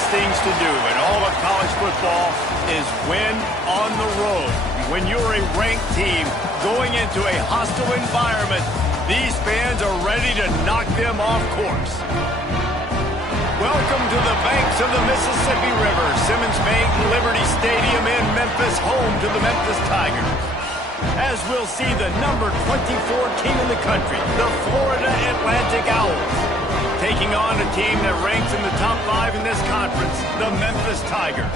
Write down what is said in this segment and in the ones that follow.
toughest things to do in all of college football is win on the road. When you're a ranked team going into a hostile environment, these fans are ready to knock them off course. Welcome to the banks of the Mississippi River, Simmons Bank Liberty Stadium in Memphis, home to the Memphis Tigers. As we'll see the number 24 team in the country, the Florida Atlantic Owls, taking on a team that ranks in the top 5 in this conference, the Memphis Tigers.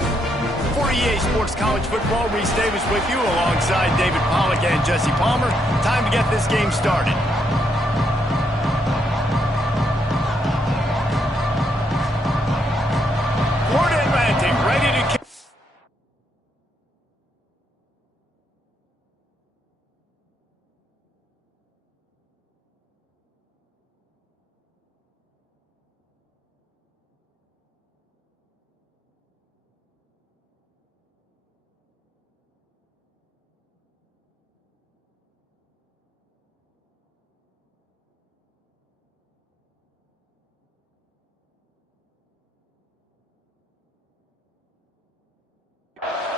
For EA Sports College Football, Reese Davis with you alongside David Pollack and Jesse Palmer. Time to get this game started. Florida Atlantic ready to kick.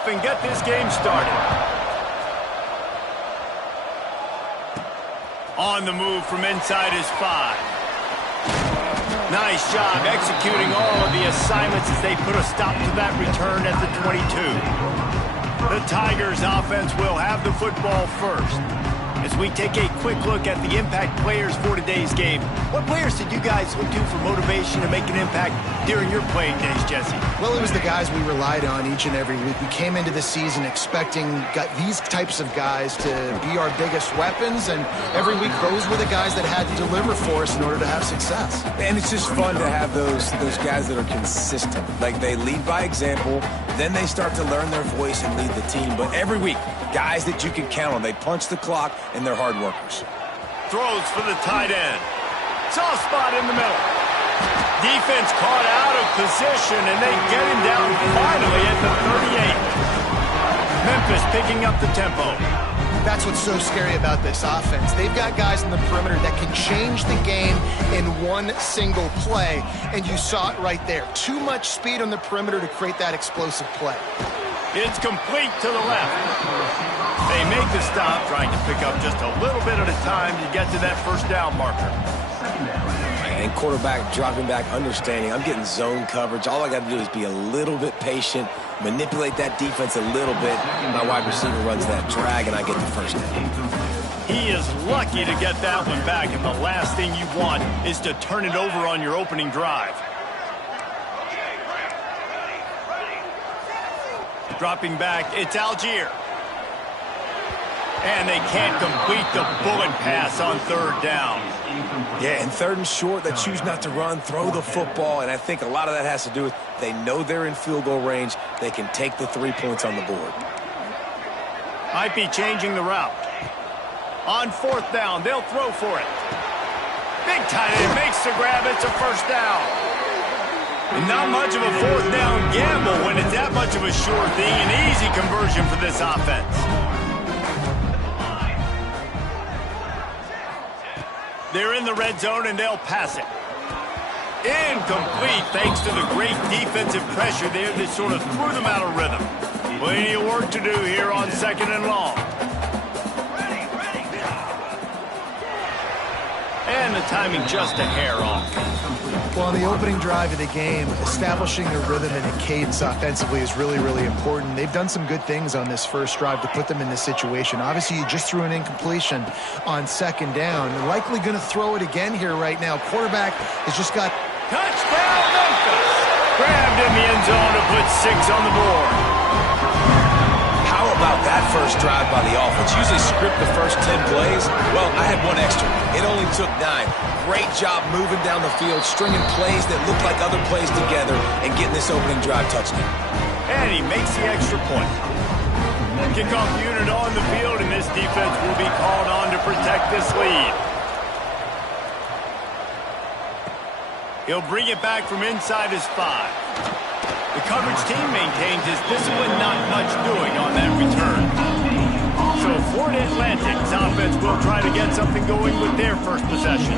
And get this game started. On the move from inside his 5. Nice job executing all of the assignments as they put a stop to that return at the 22. The Tigers offense will have the football first. As we take a quick look at the impact players for today's game, what players did you guys look to for motivation to make an impact during your playing days, Jesse? Well, it was the guys we relied on each and every week. We came into the season expecting these types of guys to be our biggest weapons, and every week those were the guys that had to deliver for us in order to have success. And it's just fun to have those guys that are consistent. Like, they lead by example, then they start to learn their voice and lead the team. But every week, guys that you can count on. They punch the clock, and they're hard workers. Throws for the tight end. Soft spot in the middle. Defense caught out of position, and they get him down finally at the 38. Memphis picking up the tempo. That's what's so scary about this offense. They've got guys in the perimeter that can change the game in one single play, and you saw it right there. Too much speed on the perimeter to create that explosive play. It's complete to the left. They make the stop, trying to pick up just a little bit at a time to get to that first down marker. And quarterback dropping back, understanding I'm getting zone coverage. All I got to do is be a little bit patient, manipulate that defense a little bit. My wide receiver runs that drag, and I get the first down. He is lucky to get that one back, and the last thing you want is to turn it over on your opening drive. Dropping back, it's Algier. And they can't complete the bullet pass on third down. Yeah, and third and short, they choose not to run, throw the football, and I think a lot of that has to do with they know they're in field goal range. They can take the 3 points on the board. Might be changing the route. On fourth down, they'll throw for it. Big tight end makes the grab. It's a first down. And not much of a fourth down gamble when it's that much of a sure thing. An easy conversion for this offense. They're in the red zone, and they'll pass it. Incomplete, thanks to the great defensive pressure there that sort of threw them out of rhythm. Plenty of work to do here on second and long. And the timing just a hair off. Well, in the opening drive of the game, establishing a rhythm and a cadence offensively is really, really important. They've done some good things on this first drive to put them in this situation. Obviously, you just threw an incompletion on second down. They're likely going to throw it again here right now. Quarterback has just got... Touchdown, Memphis! Grabbed in the end zone to put 6 on the board. How about that first drive by the offense? Usually script the first 10 plays. Well, I had one extra. It only took 9. Great job moving down the field, stringing plays that look like other plays together, and getting this opening drive touchdown. And he makes the extra point. Kickoff unit on the field, and this defense will be called on to protect this lead. He'll bring it back from inside his 5. The coverage team maintains his discipline, not much doing on that return. So Florida Atlantic's offense will try to get something going with their first possession.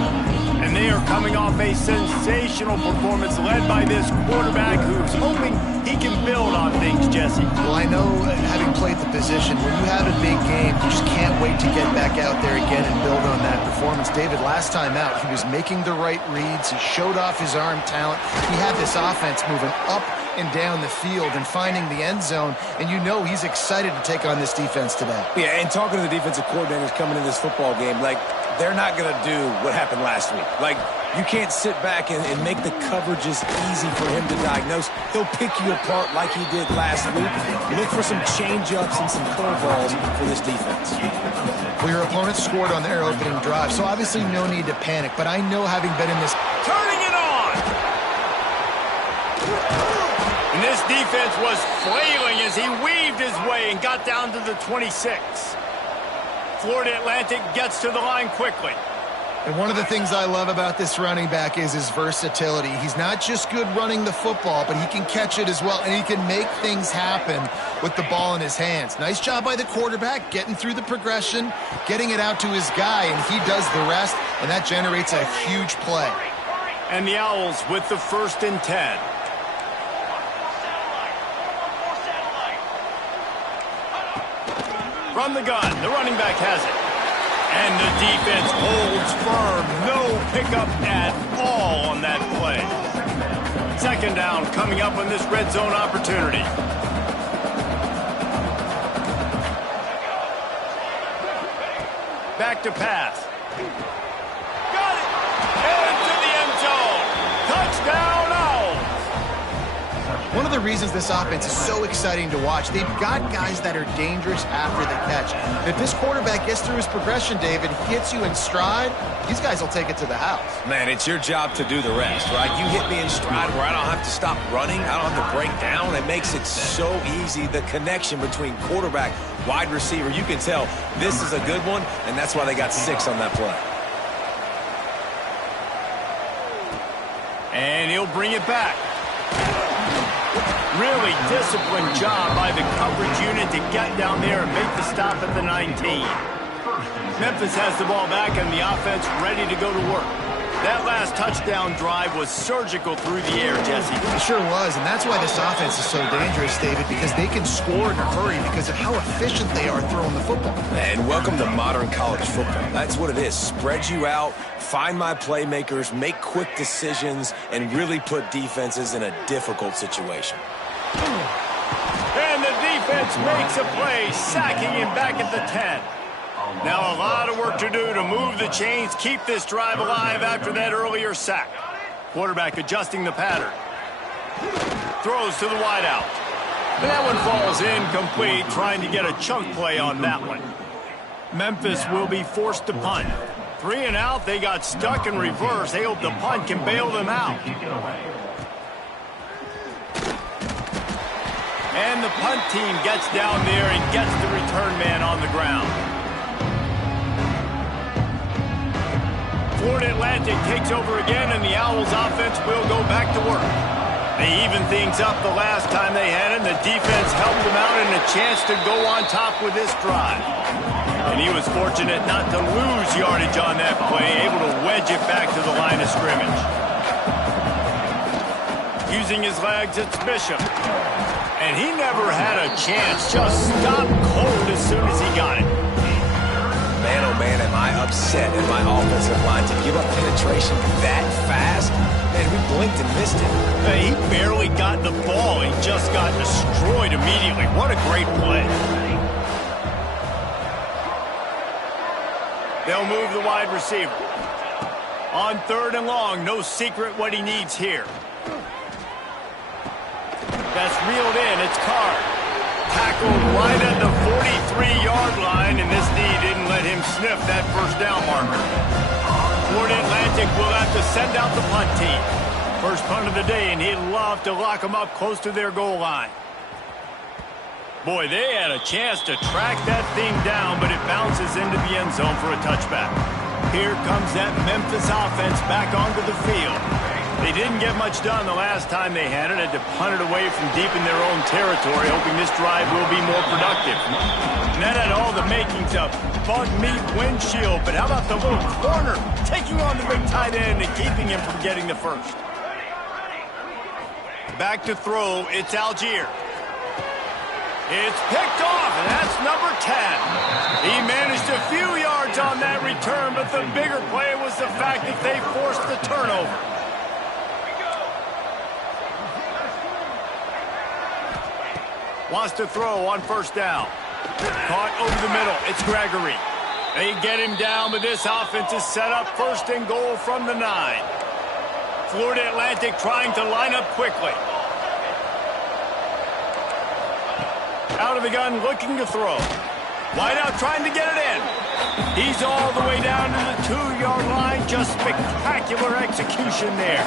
And they are coming off a sensational performance led by this quarterback who's hoping he can build on things, Jesse. Well, I know, having played the position, when you have a big game, you just can't wait to get back out there again and build on that performance. David, last time out, he was making the right reads. He showed off his arm talent. He had this offense moving up and down the field and finding the end zone, and you know he's excited to take on this defense today. Yeah, and talking to the defensive coordinators coming into this football game, like, they're not going to do what happened last week. Like, you can't sit back and make the coverages easy for him to diagnose. He'll pick you apart like he did last week. Look for some change-ups and some curveballs for this defense. Well, your opponent scored on their opening drive, so obviously no need to panic, but I know, having been in this... Turning it on! And this defense was flailing as he weaved his way and got down to the 26. Florida Atlantic gets to the line quickly. And one of the things I love about this running back is his versatility. He's not just good running the football, but he can catch it as well, and he can make things happen with the ball in his hands. Nice job by the quarterback, getting through the progression, getting it out to his guy, and he does the rest, and that generates a huge play. And the Owls with the 1st and 10. From the gun, the running back has it. And the defense holds firm. No pickup at all on that play. 2nd down coming up on this red zone opportunity. Back to pass. Got it! Into the end zone. Touchdown, Owls! One of the reasons this offense is so exciting to watch, they've got guys that are dangerous after the catch. If this quarterback gets through his progression, David, hits you in stride, these guys will take it to the house. Man, it's your job to do the rest, right? You hit me in stride where I don't have to stop running. I don't have to break down. It makes it so easy. The connection between quarterback, wide receiver, you can tell this is a good one, and that's why they got 6 on that play. And he'll bring it back. Really disciplined job by the coverage unit to get down there and make the stop at the 19. Memphis has the ball back and the offense ready to go to work. That last touchdown drive was surgical through the air, Jesse. It sure was, and that's why this offense is so dangerous, David, because they can score in a hurry because of how efficient they are throwing the football. And welcome to modern college football. That's what it is. Spread you out, find my playmakers, make quick decisions, and really put defenses in a difficult situation. And the defense makes a play, sacking him back at the 10. Now a lot of work to do to move the chains, keep this drive alive after that earlier sack. Quarterback adjusting the pattern. Throws to the wideout. And that one falls incomplete, trying to get a chunk play on that one. Memphis will be forced to punt. 3 and out, they got stuck in reverse. They hope the punt can bail them out. And the punt team gets down there and gets the return man on the ground. Florida Atlantic takes over again, and the Owls offense will go back to work. They evened things up the last time they had him. The defense helped them out and a chance to go on top with this drive. And he was fortunate not to lose yardage on that play, able to wedge it back to the line of scrimmage. Using his legs, it's Bishop. And he never had a chance, just stopped cold as soon as he got it. Man, oh man, am I upset at my offensive line to give up penetration that fast? Man, we blinked and missed it. He barely got the ball. He just got destroyed immediately. What a great play. They'll move the wide receiver. On 3rd and long, no secret what he needs here. That's reeled in. It's Card. Tackled right at the 43-yard line, and this D didn't let him sniff that first down marker. Florida Atlantic will have to send out the punt team. First punt of the day, and he'd love to lock them up close to their goal line. Boy, they had a chance to track that thing down, but it bounces into the end zone for a touchback. Here comes that Memphis offense back onto the field. They didn't get much done the last time they had it to punt it away from deep in their own territory, hoping this drive will be more productive. And that had all the makings of bug meat windshield. But how about the little corner taking on the big tight end and keeping him from getting the first? Back to throw, it's Algier. It's picked off, and that's number 10. He managed a few yards on that return, but the bigger play was the fact that they forced the turnover. Wants to throw on first down. Caught over the middle. It's Gregory. They get him down, but this offense is set up first and goal from the 9. Florida Atlantic trying to line up quickly. Out of the gun, looking to throw. Wideout trying to get it in. He's all the way down to the 2-yard line. Just spectacular execution there.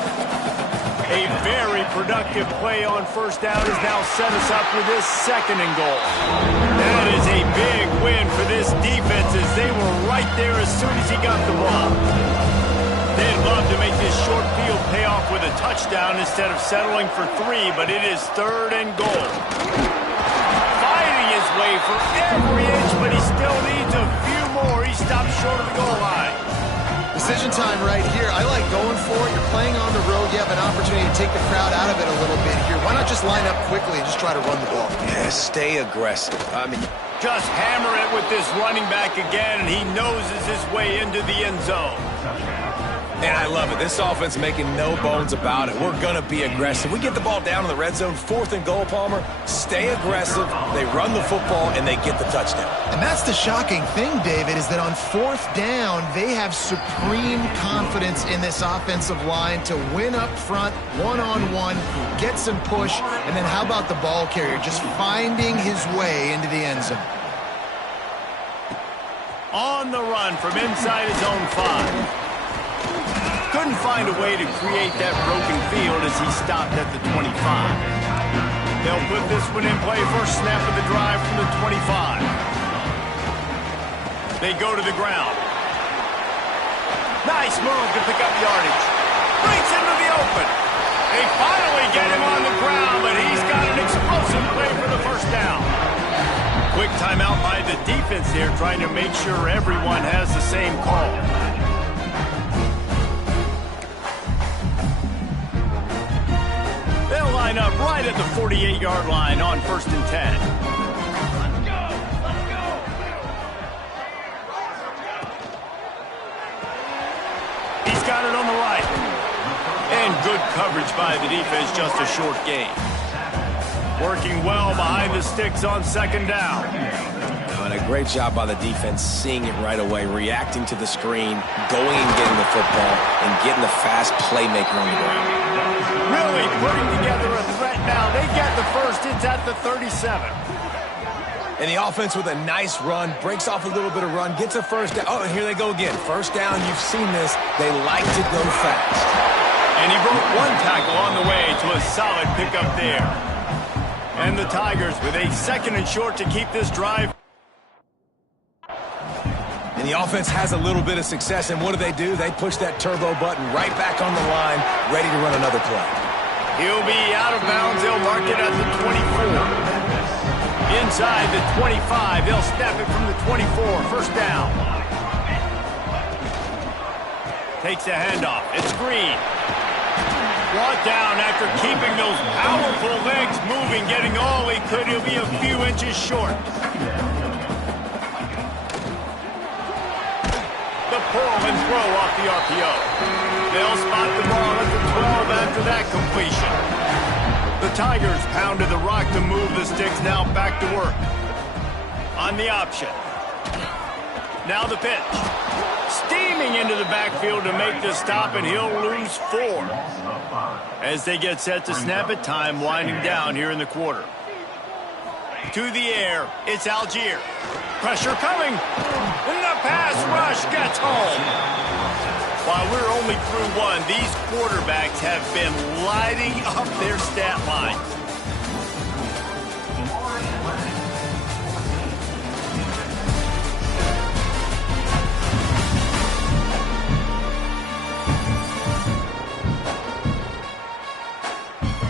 A very productive play on first down has now set us up with this second and goal. That is a big win for this defense as they were right there as soon as he got the ball. They'd love to make this short field pay off with a touchdown instead of settling for 3, but it is third and goal. Fighting his way for every inch, but he still needs a few more. He stopped short of the goal line. Decision time right here. I like going for it. You're playing on the road. You have an opportunity to take the crowd out of it a little bit here. Why not just line up quickly and just try to run the ball? Yeah, stay aggressive. Just hammer it with this running back again, and he noses his way into the end zone. And I love it. This offense making no bones about it. We're going to be aggressive. We get the ball down in the red zone, 4th and goal, Palmer. Stay aggressive. They run the football, and they get the touchdown. And that's the shocking thing, David, is that on 4th down, they have supreme confidence in this offensive line to win up front, one-on-one, get some push, and then how about the ball carrier just finding his way into the end zone? On the run from inside his own 5. Couldn't find a way to create that broken field as he stopped at the 25. They'll put this one in play first snap of the drive from the 25. They go to the ground. Nice move to pick up yardage. Breaks into the open. They finally get him on the ground, but he's got an explosive play for the first down. Quick timeout by the defense there, trying to make sure everyone has the same call. They'll line up right at the 48-yard line on 1st and 10. He's got it on the right. And good coverage by the defense, just a short gain. Working well behind the sticks on 2nd down. And a great job by the defense, seeing it right away, reacting to the screen, going and getting the football, and getting the fast playmaker on the ground. Really putting together a threat now. They get the first. It's at the 37. And the offense with a nice run, breaks off a little bit of run, gets a first down. Oh, and here they go again. First down, you've seen this. They like to go fast. And he broke one tackle on the way to a solid pickup there. And the Tigers with a 2nd and short to keep this drive. And the offense has a little bit of success, and what do? They push that turbo button right back on the line, ready to run another play. He'll be out of bounds. They'll mark it at the 24. Inside the 25, they'll snap it from the 24. First down. Takes a handoff. It's Green. Brought down after keeping those powerful legs moving, getting all he could. He'll be a few inches short. The pull and throw off the RPO. They'll spot the ball at the 12 after that completion. The Tigers pounded the rock to move the sticks, now back to work. On the option. Now the pitch. Steaming into the backfield to make the stop, and he'll lose 4. As they get set to snap it, time winding down here in the quarter. To the air, it's Algier. Pressure coming. And the pass rush gets home. While we're only through 1, these quarterbacks have been lighting up their stat line.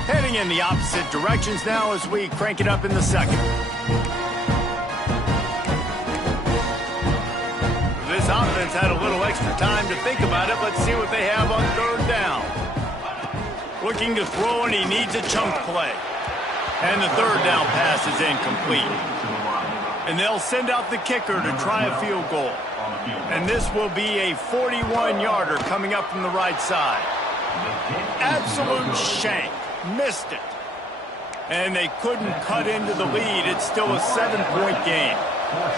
Heading in the opposite directions now as we crank it up in the 2nd. offense had a little extra time to think about it. Let's see what they have on third down. Looking to throw, and he needs a chunk play. And the third down pass is incomplete. And they'll send out the kicker to try a field goal. And this will be a 41-yarder coming up from the right side. Absolute shank. Missed it. And they couldn't cut into the lead. It's still a 7-point game.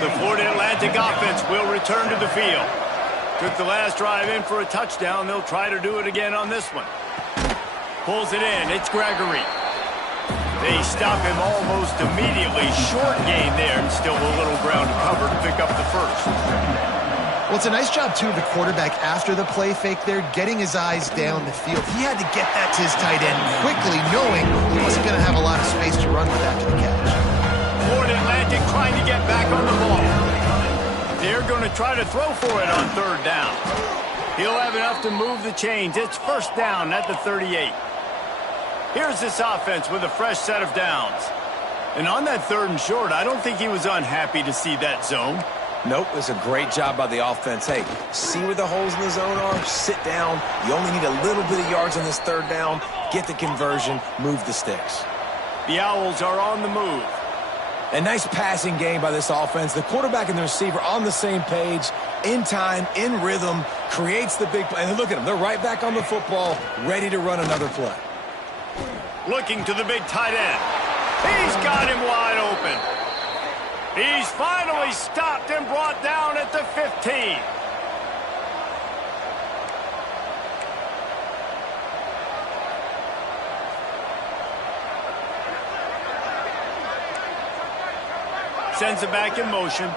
The Florida Atlantic offense will return to the field. Took the last drive in for a touchdown. They'll try to do it again on this one. Pulls it in. It's Gregory. They stop him almost immediately. Short gain there, and still a little ground to cover to pick up the first. Well, it's a nice job, too, of the quarterback after the play fake there, getting his eyes down the field. He had to get that to his tight end quickly, knowing he wasn't going to have a lot of space to run with after the catch. Florida Atlantic trying to get back on the ball. They're going to try to throw for it on third down. He'll have enough to move the chains. It's first down at the 38. Here's this offense with a fresh set of downs. And on that third and short, I don't think he was unhappy to see that zone. Nope, it's a great job by the offense. Hey, see where the holes in the zone are? Sit down. You only need a little bit of yards on this third down. Get the conversion. Move the sticks. The Owls are on the move. A nice passing game by this offense. The quarterback and the receiver on the same page, in time, in rhythm, creates the big play. And look at them. They're right back on the football, ready to run another play. Looking to the big tight end. He's got him wide open. He's finally stopped and brought down at the 15. Sends it back in motion.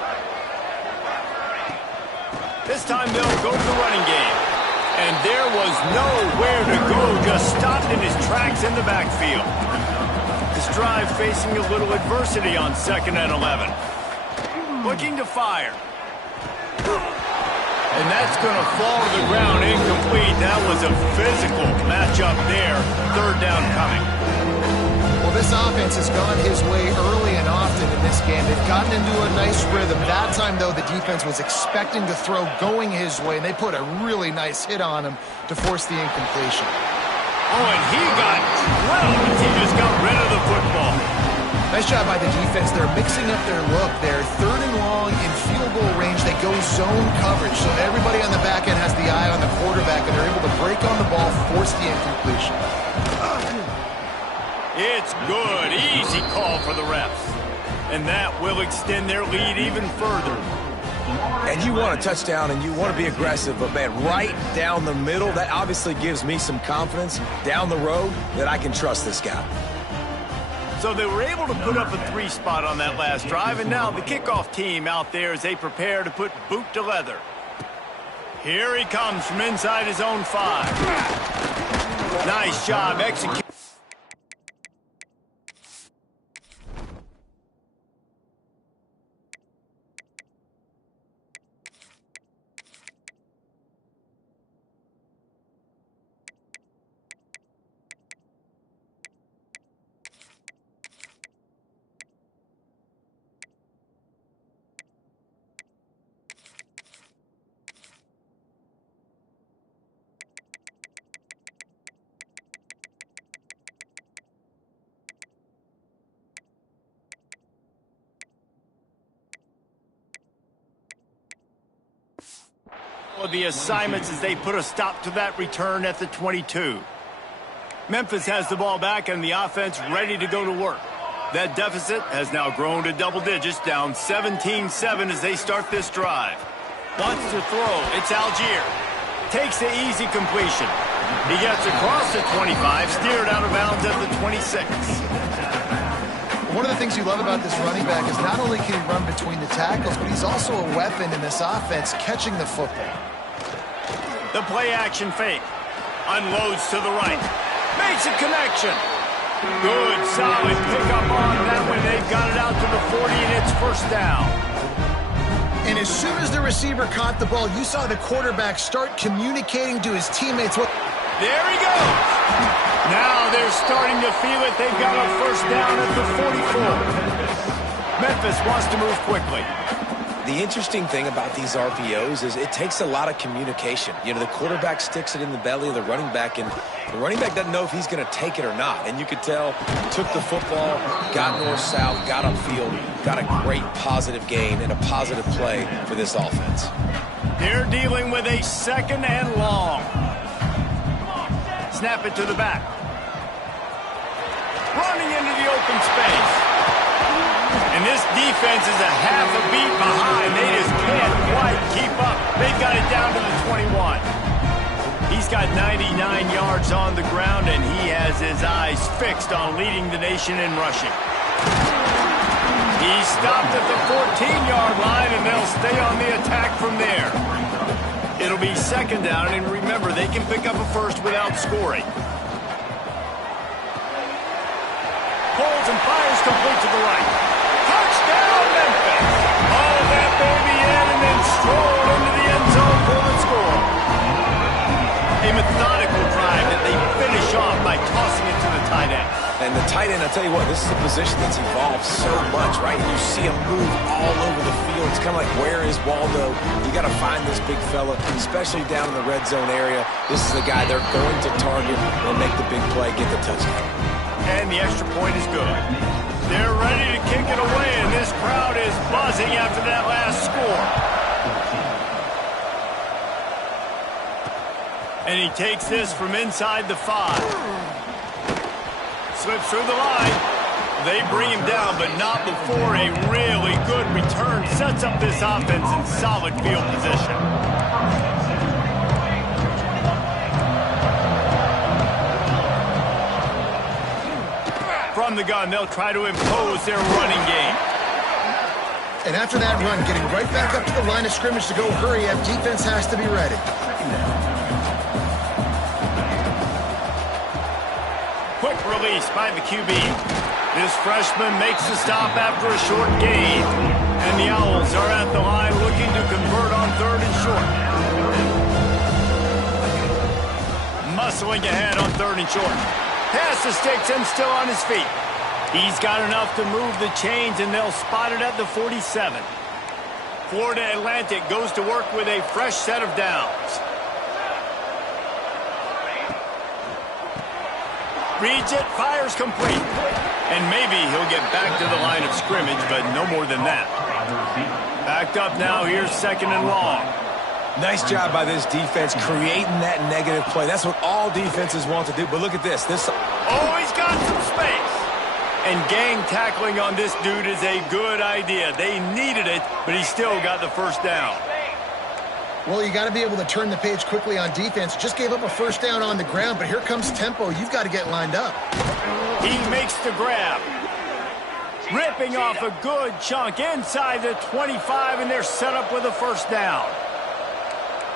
This time they'll go to the running game. And there was nowhere to go, just stopped in his tracks in the backfield. This drive facing a little adversity on 2nd and 11. Looking to fire. And that's going to fall to the ground incomplete. That was a physical matchup there. Third down coming. Well, this offense has gone his way early and often in this game. They've gotten into a nice rhythm. That time, though, the defense was expecting to throw going his way, and they put a really nice hit on him to force the incompletion. Oh, and he got drilled as he just got rid of the football. Nice job by the defense. They're mixing up their look. They're 3rd and long in field goal range. They go zone coverage, so everybody on the back end has the eye on the quarterback, and they're able to break on the ball, force the incompletion. It's good. Easy call for the refs. And that will extend their lead even further. And you want a touchdown and you want to be aggressive, but man, right down the middle, that obviously gives me some confidence down the road that I can trust this guy. So they were able to put up a 3 spot on that last drive, and now the kickoff team out there as they prepare to put boot to leather. Here he comes from inside his own 5. Nice job executing. The assignments as they put a stop to that return at the 22. Memphis has the ball back and the offense ready to go to work. That deficit has now grown to double digits, down 17-7 as they start this drive. Wants to throw. It's Algier. Takes the easy completion. He gets across the 25, steered out of bounds at the 26. One of the things you love about this running back is not only can he run between the tackles, but he's also a weapon in this offense catching the football. The play action fake. Unloads to the right. Makes a connection. Good, solid pickup on that one. They've got it out to the 40, and it's first down. And as soon as the receiver caught the ball, you saw the quarterback start communicating to his teammates. There he goes. Now they're starting to feel it. They've got a first down at the 44. Memphis wants to move quickly. The interesting thing about these RPOs is it takes a lot of communication. You know, the quarterback sticks it in the belly of the running back, and the running back doesn't know if he's going to take it or not. And you could tell he took the football, got north-south, got upfield, got a great positive gain and a positive play for this offense. They're dealing with a 2nd and long. Snap it to the back. Running into the open space. And this defense is a half a beat behind. They just can't quite keep up. They've got it down to the 21. He's got 99 yards on the ground, and he has his eyes fixed on leading the nation in rushing. He stopped at the 14-yard line, and they'll stay on the attack from there. It'll be 2nd down, and remember, they can pick up a first without scoring. Pulls and fires complete to the right. Touchdown, Memphis! All that baby in and then strolled into the end zone for the score. A methodical drive that they finish off by tossing it to the tight end. And the tight end, I'll tell you what, this is a position that's evolved so much, right? You see him move all over the field. It's kind of like, where is Waldo? You got to find this big fella, especially down in the red zone area. This is the guy they're going to target and make the big play, get the touchdown. And the extra point is good. They're ready to kick it away, and this crowd is buzzing after that last score. And he takes this from inside the 5. Slips through the line. They bring him down, but not before a really good return sets up this offense in solid field position. From the gun, they'll try to impose their running game. And after that run, getting right back up to the line of scrimmage to go hurry up, defense has to be ready. Quick release by the QB. This freshman makes the stop after a short gain. And the Owls are at the line looking to convert on 3rd and short. Muscling ahead on 3rd and short. Pass to sticks and still on his feet. He's got enough to move the chains, and they'll spot it at the 47. Florida Atlantic goes to work with a fresh set of downs. Reads it, fires complete. And maybe he'll get back to the line of scrimmage, but no more than that. Backed up now, here's 2nd and long. Nice job by this defense creating that negative play. That's what all defenses want to do. But look at this. Oh, he's got some space. And gang tackling on this dude is a good idea. They needed it, but he still got the 1st down. Well, you got to be able to turn the page quickly on defense. Just gave up a 1st down on the ground, but here comes tempo. You've got to get lined up. He makes the grab. Ripping off a good chunk inside the 25, and they're set up with a 1st down.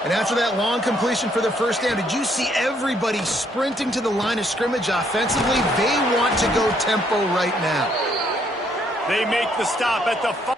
And after that long completion for the 1st down, did you see everybody sprinting to the line of scrimmage offensively? They want to go tempo right now. They make the stop at the 5.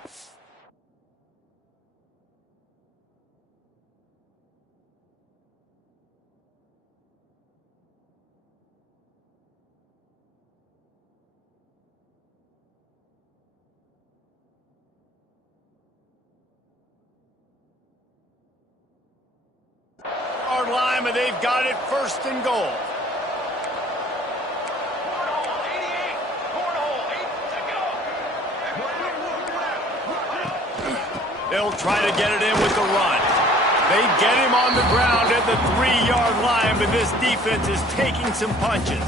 Line, but they've got it 1st and goal. They'll try to get it in with the run. They get him on the ground at the 3-yard line, but this defense is taking some punches.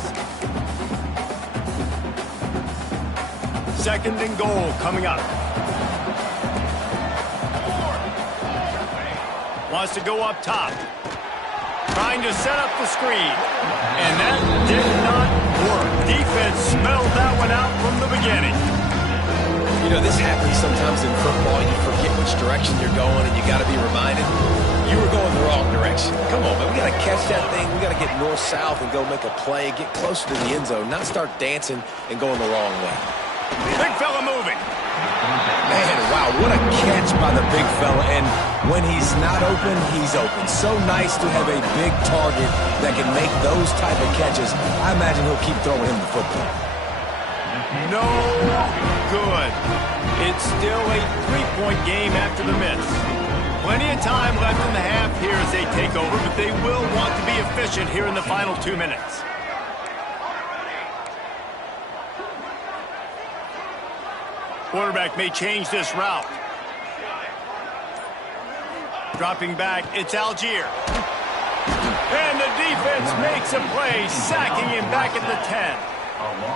2nd and goal coming up. Wants to go up top. Trying to set up the screen. And that did not work. Defense smelled that one out from the beginning. You know, this happens sometimes in football. You forget which direction you're going, and you got to be reminded, you were going the wrong direction. Come on, man. We got to catch that thing. We got to get north-south and go make a play, get closer to the end zone, not start dancing and going the wrong way. Big fella moving. Man, wow, what a catch by the big fella. And when he's not open, he's open. So nice to have a big target that can make those type of catches. I imagine he'll keep throwing him the football. No good. It's still a three-point game after the miss. Plenty of time left in the half here as they take over, but they will want to be efficient here in the final 2 minutes. Quarterback may change this route. Dropping back, it's Algier. And the defense makes a play, sacking him back at the 10.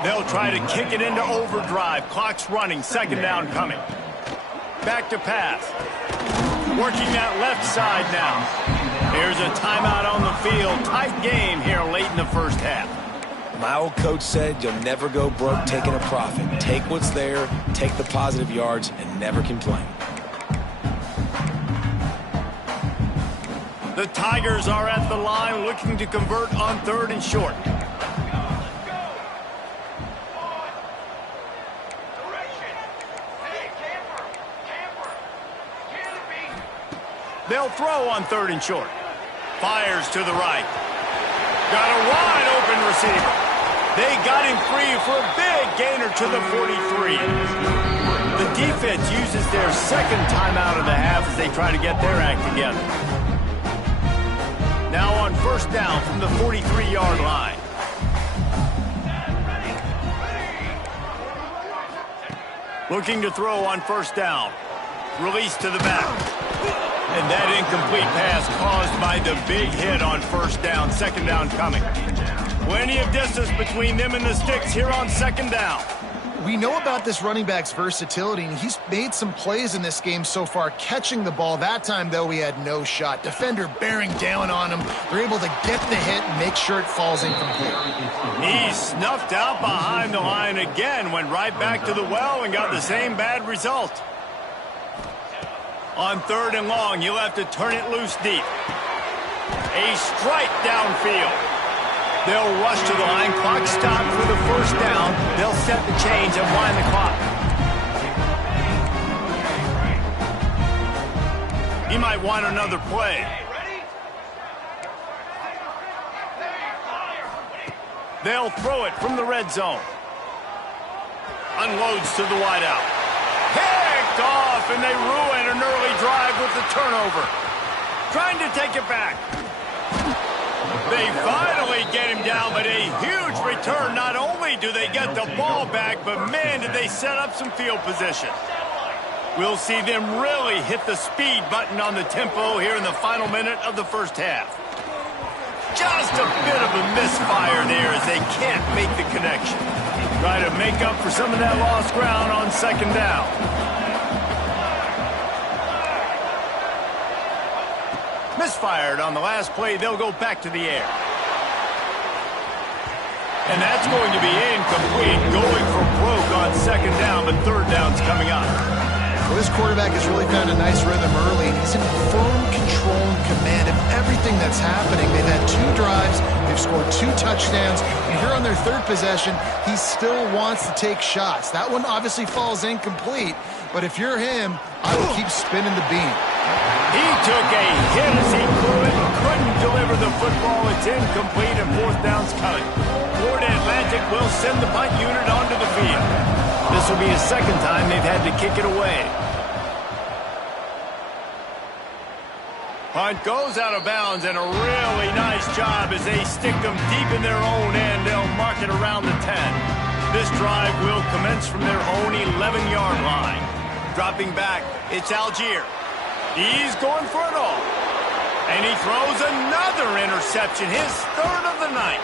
They'll try to kick it into overdrive. Clock's running, second down coming. Back to pass. Working that left side now. Here's a timeout on the field. Tight game here late in the first half. My old coach said you'll never go broke taking a profit. Take what's there, take the positive yards, and never complain. The Tigers are at the line looking to convert on 3rd and short. They'll throw on 3rd and short. Fires to the right. Got a wide open receiver. They got him free for a big gainer to the 43. The defense uses their second timeout of the half as they try to get their act together. Now on first down from the 43-yard line. Looking to throw on first down. Release to the back. And that incomplete pass caused by the big hit on first down. Second down coming. Plenty of distance between them and the sticks here on second down. We know about this running back's versatility, and he's made some plays in this game so far, catching the ball. That time, though, he had no shot. Defender bearing down on him. They're able to get the hit and make sure it falls incomplete. He snuffed out behind the line again, went right back to the well and got the same bad result. On 3rd and long, you'll have to turn it loose deep. A strike downfield. They'll rush to the line. Clock stopped for the first down. They'll set the chains and wind the clock. He might want another play. They'll throw it from the red zone. Unloads to the wideout. Picked off, and they ruin an early drive with the turnover. Trying to take it back. They finally get him down, but a huge return. Not only do they get the ball back, but man, did they set up some field position. We'll see them really hit the speed button on the tempo here in the final minute of the first half. Just a bit of a misfire there as they can't make the connection. Try to make up for some of that lost ground on second down. Misfired on the last play. They'll go back to the air. And that's going to be incomplete. Going for broke on second down, but third down's coming up. Well, this quarterback has really found a nice rhythm early, and he's in firm control and command of everything that's happening. They've had 2 drives. They've scored 2 touchdowns. And here on their 3rd possession, he still wants to take shots. That one obviously falls incomplete, but if you're him, I would keep spinning the beam. He took a hit as he couldn't deliver the football. It's incomplete and fourth down's coming. Florida Atlantic will send the punt unit onto the field. This will be a second time they've had to kick it away. Punt goes out of bounds, and a really nice job as they stick them deep in their own end. They'll mark it around the 10. This drive will commence from their own 11-yard line. Dropping back, it's Algier. He's going for it all. And he throws another interception, his 3rd of the night.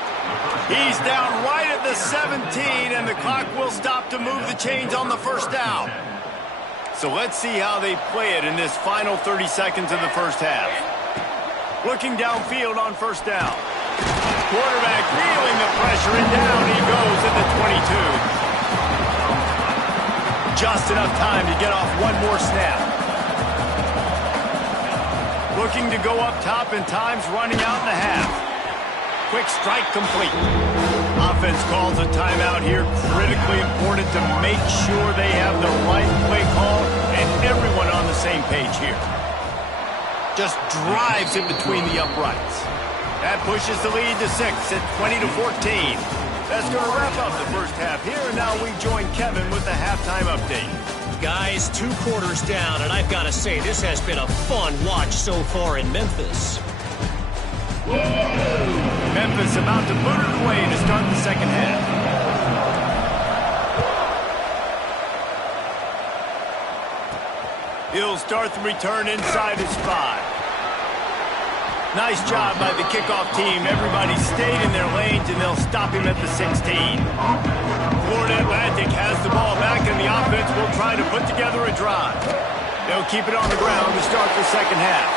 He's down right at the 17, and the clock will stop to move the chains on the first down. So let's see how they play it in this final 30 seconds of the first half. Looking downfield on first down. Quarterback feeling the pressure, and down he goes at the 22. Just enough time to get off one more snap. Looking to go up top, and time's running out in the half. Quick strike complete. Offense calls a timeout here. Critically important to make sure they have the right play call and everyone on the same page here. Just drives it between the uprights. That pushes the lead to 6 at 20-14. That's going to wrap up the first half here, and now we join Kevin with the halftime update. Guys, 2 quarters down, and I've got to say, this has been a fun watch so far in Memphis. Memphis about to boot it away to start the second half. He'll start the return inside his 5. Nice job by the kickoff team. Everybody stayed in their lanes, and they'll stop him at the 16. Florida Atlantic has the ball back, and the offense will try to put together a drive. They'll keep it on the ground to start the second half.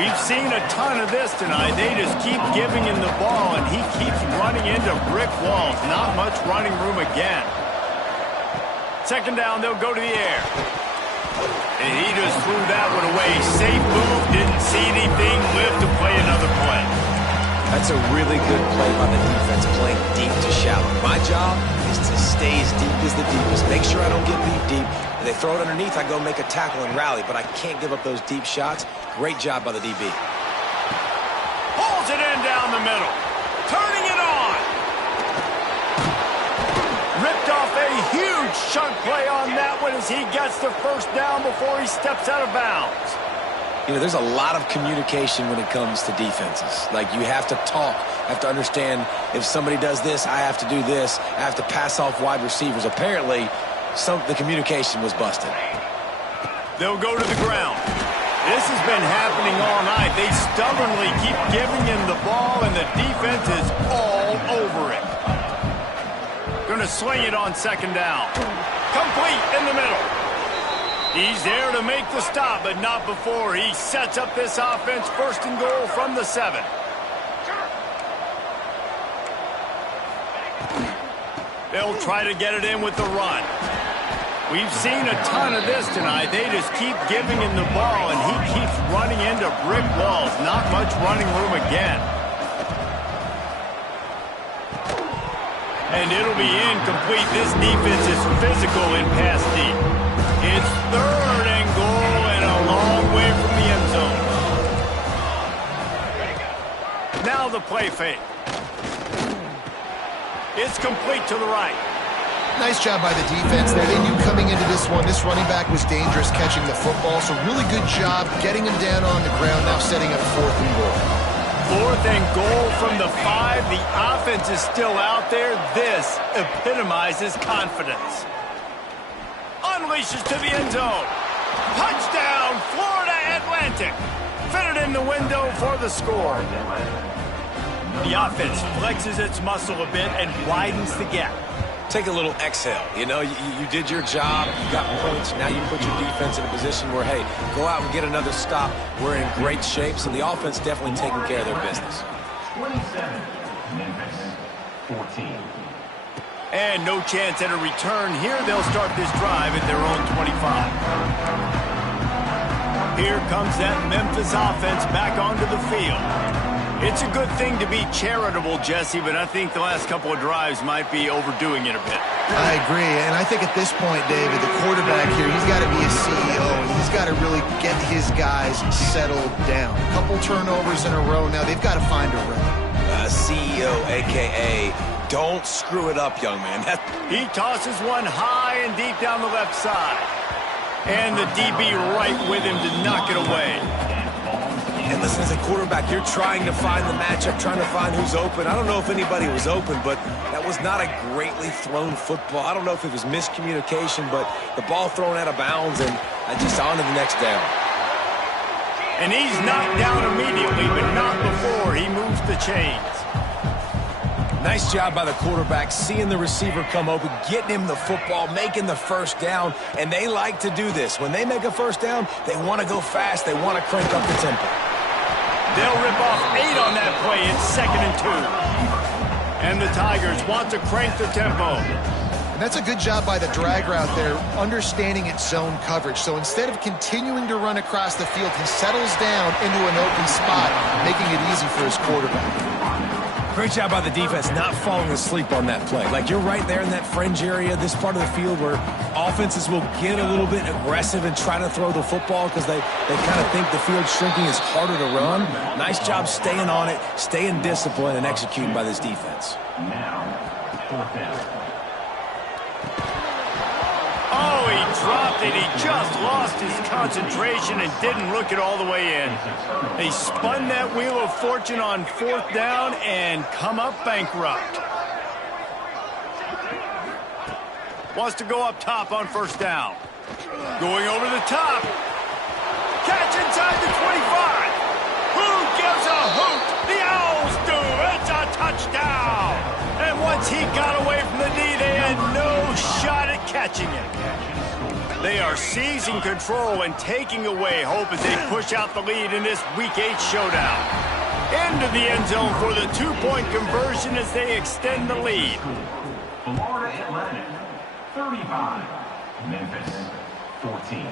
We've seen a ton of this tonight. They just keep giving him the ball, and he keeps running into brick walls. Not much running room again. Second down, they'll go to the air. And he just threw that one away. Safe move, didn't see anything, lived to play another play. That's a really good play by the defense, playing deep to shallow. My job is to stay as deep as the deepest, make sure I don't get beat deep. If they throw it underneath, I go make a tackle and rally, but I can't give up those deep shots. Great job by the DB. Pulls it in down the middle. Turning it on. Ripped off a huge chunk play on that one as he gets the first down before he steps out of bounds. You know, there's a lot of communication when it comes to defenses. Like, you have to talk, have to understand if somebody does this, I have to do this. I have to pass off wide receivers. Apparently, the communication was busted. They'll go to the ground. This has been happening all night. They stubbornly keep giving him the ball, and the defense is all over it. Going to swing it on second down. Complete in the middle. He's there to make the stop, but not before he sets up this offense. First and goal from the 7. They'll try to get it in with the run. We've seen a ton of this tonight. They just keep giving him the ball, and he keeps running into brick walls. Not much running room again. And it'll be incomplete. This defense is physical in pass deep. It's 3rd and goal and a long way from the end zone. Now the play fake. It's complete to the right. Nice job by the defense there. They knew coming into this one, this running back was dangerous catching the football, so really good job getting him down on the ground, now setting up 4th and goal. 4th and goal from the 5. The offense is still out there. This epitomizes confidence. Unleashes to the end zone. Touchdown, Florida Atlantic. Fitted in the window for the score. The offense flexes its muscle a bit and widens the gap. Take a little exhale. You know, you did your job. You got points. Now you put your defense in a position where, hey, go out and get another stop. We're in great shape, so the offense definitely taking care of their business. 27, Memphis, 14. And no chance at a return here. They'll start this drive at their own 25. Here comes that Memphis offense back onto the field. It's a good thing to be charitable, Jesse, but I think the last couple of drives might be overdoing it a bit. I agree, and I think at this point, David, the quarterback here, he's got to be a CEO, and he's got to really get his guys settled down. A couple turnovers in a row now. They've got to find a rhythm. CEO, a.k.a. don't screw it up, young man. He tosses one high and deep down the left side. And the DB right with him to knock it away. And listen, as a quarterback, you're trying to find the matchup, trying to find who's open. I don't know if anybody was open, but that was not a greatly thrown football. I don't know if it was miscommunication, but the ball thrown out of bounds, and just on to the next down. And he's knocked down immediately, but not before he moves the chains. Nice job by the quarterback, seeing the receiver come open, getting him the football, making the first down, and they like to do this. When they make a first down, they want to go fast. They want to crank up the tempo. They'll rip off 8 on that play. It's 2nd and 2. And the Tigers want to crank the tempo. And that's a good job by the drag route there, understanding its zone coverage. So instead of continuing to run across the field, he settles down into an open spot, making it easy for his quarterback. Great job by the defense not falling asleep on that play. Like, you're right there in that fringe area, this part of the field where offenses will get a little bit aggressive and try to throw the football because they kind of think the field shrinking is harder to run. Nice job staying on it, staying disciplined, and executing by this defense. Now, 4th down. Oh, he dropped it. He just lost his concentration and didn't look it all the way in. They spun that wheel of fortune on 4th down and come up bankrupt. Wants to go up top on 1st down. Going over the top. Catch inside the 25. Who gives a hoot? The Owls do. It's a touchdown. And once he got away from the knee, they had no shot at catching it. They are seizing control and taking away hope as they push out the lead in this Week 8 showdown. Into the end zone for the 2-point conversion as they extend the lead. Florida Atlantic, 35. Memphis, 14.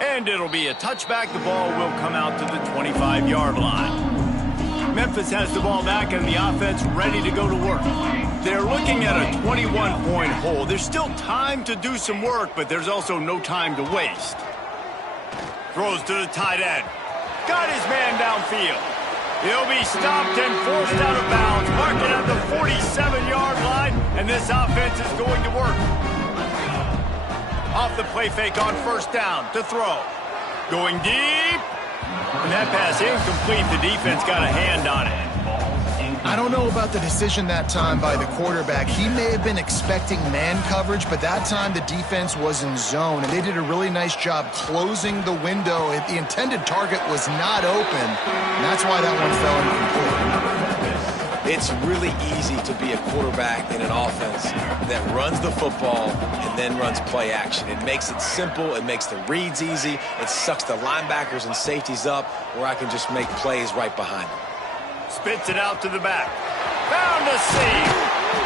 And it'll be a touchback. The ball will come out to the 25-yard line. Memphis has the ball back and the offense ready to go to work. They're looking at a 21-point hole. There's still time to do some work, but there's also no time to waste. Throws to the tight end. Got his man downfield. He'll be stopped and forced out of bounds. Mark it at the 47-yard line, and this offense is going to work. Off the play fake on 1st down to throw. Going deep. And that pass incomplete. The defense got a hand on it. I don't know about the decision that time by the quarterback. He may have been expecting man coverage, but that time the defense was in zone, and they did a really nice job closing the window. The intended target was not open, and that's why that one fell incomplete. It's really easy to be a quarterback in an offense that runs the football and then runs play action. It makes it simple. It makes the reads easy. It sucks the linebackers and safeties up where I can just make plays right behind them. Spits it out to the back. Found a seam.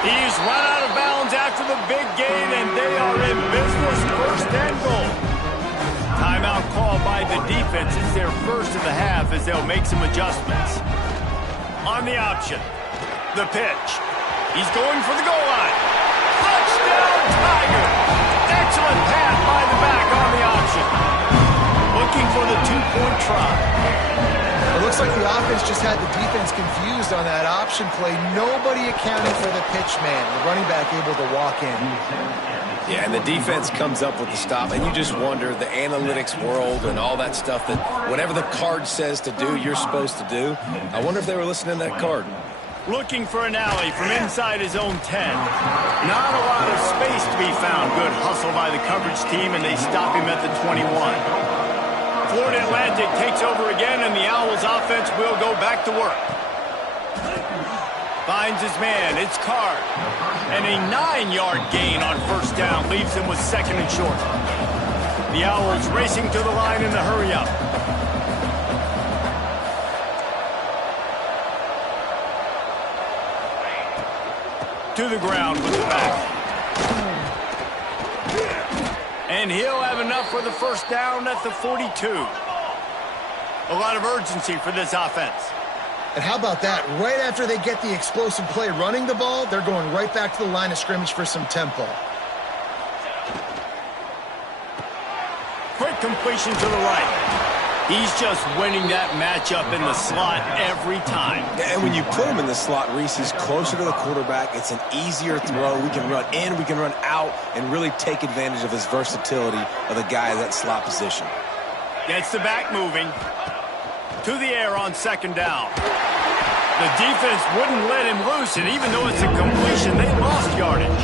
He's run out of bounds after the big gain, and they are in business. 1st and goal. Timeout called by the defense. It's their first of the half as they'll make some adjustments. On the option. The pitch. He's going for the goal line. Touchdown, Tiger! Excellent pass by the back on the option. Looking for the 2-point try. It looks like the offense just had the defense confused on that option play. Nobody accounting for the pitch man. The running back able to walk in. Yeah, and the defense comes up with the stop, and you just wonder, the analytics world and all that stuff, that whatever the card says to do, you're supposed to do. I wonder if they were listening to that card. Looking for an alley from inside his own 10. Not a lot of space to be found. Good hustle by the coverage team, and they stop him at the 21. Florida Atlantic takes over again, and the Owls offense will go back to work. Finds his man. It's Card. And a 9-yard gain on 1st down leaves him with 2nd and short. The Owls racing to the line in the hurry-up. To the ground with the back. And he'll have enough for the 1st down at the 42. A lot of urgency for this offense. And how about that? Right after they get the explosive play running the ball, they're going right back to the line of scrimmage for some tempo. Quick completion to the right. He's just winning that matchup in the slot every time. And when you put him in the slot, Reese, he's closer to the quarterback. It's an easier throw. We can run in, we can run out, and really take advantage of his versatility of the guy in that slot position. Gets the back moving. To the air on 2nd down. The defense wouldn't let him loose, and even though it's a completion, they lost yardage.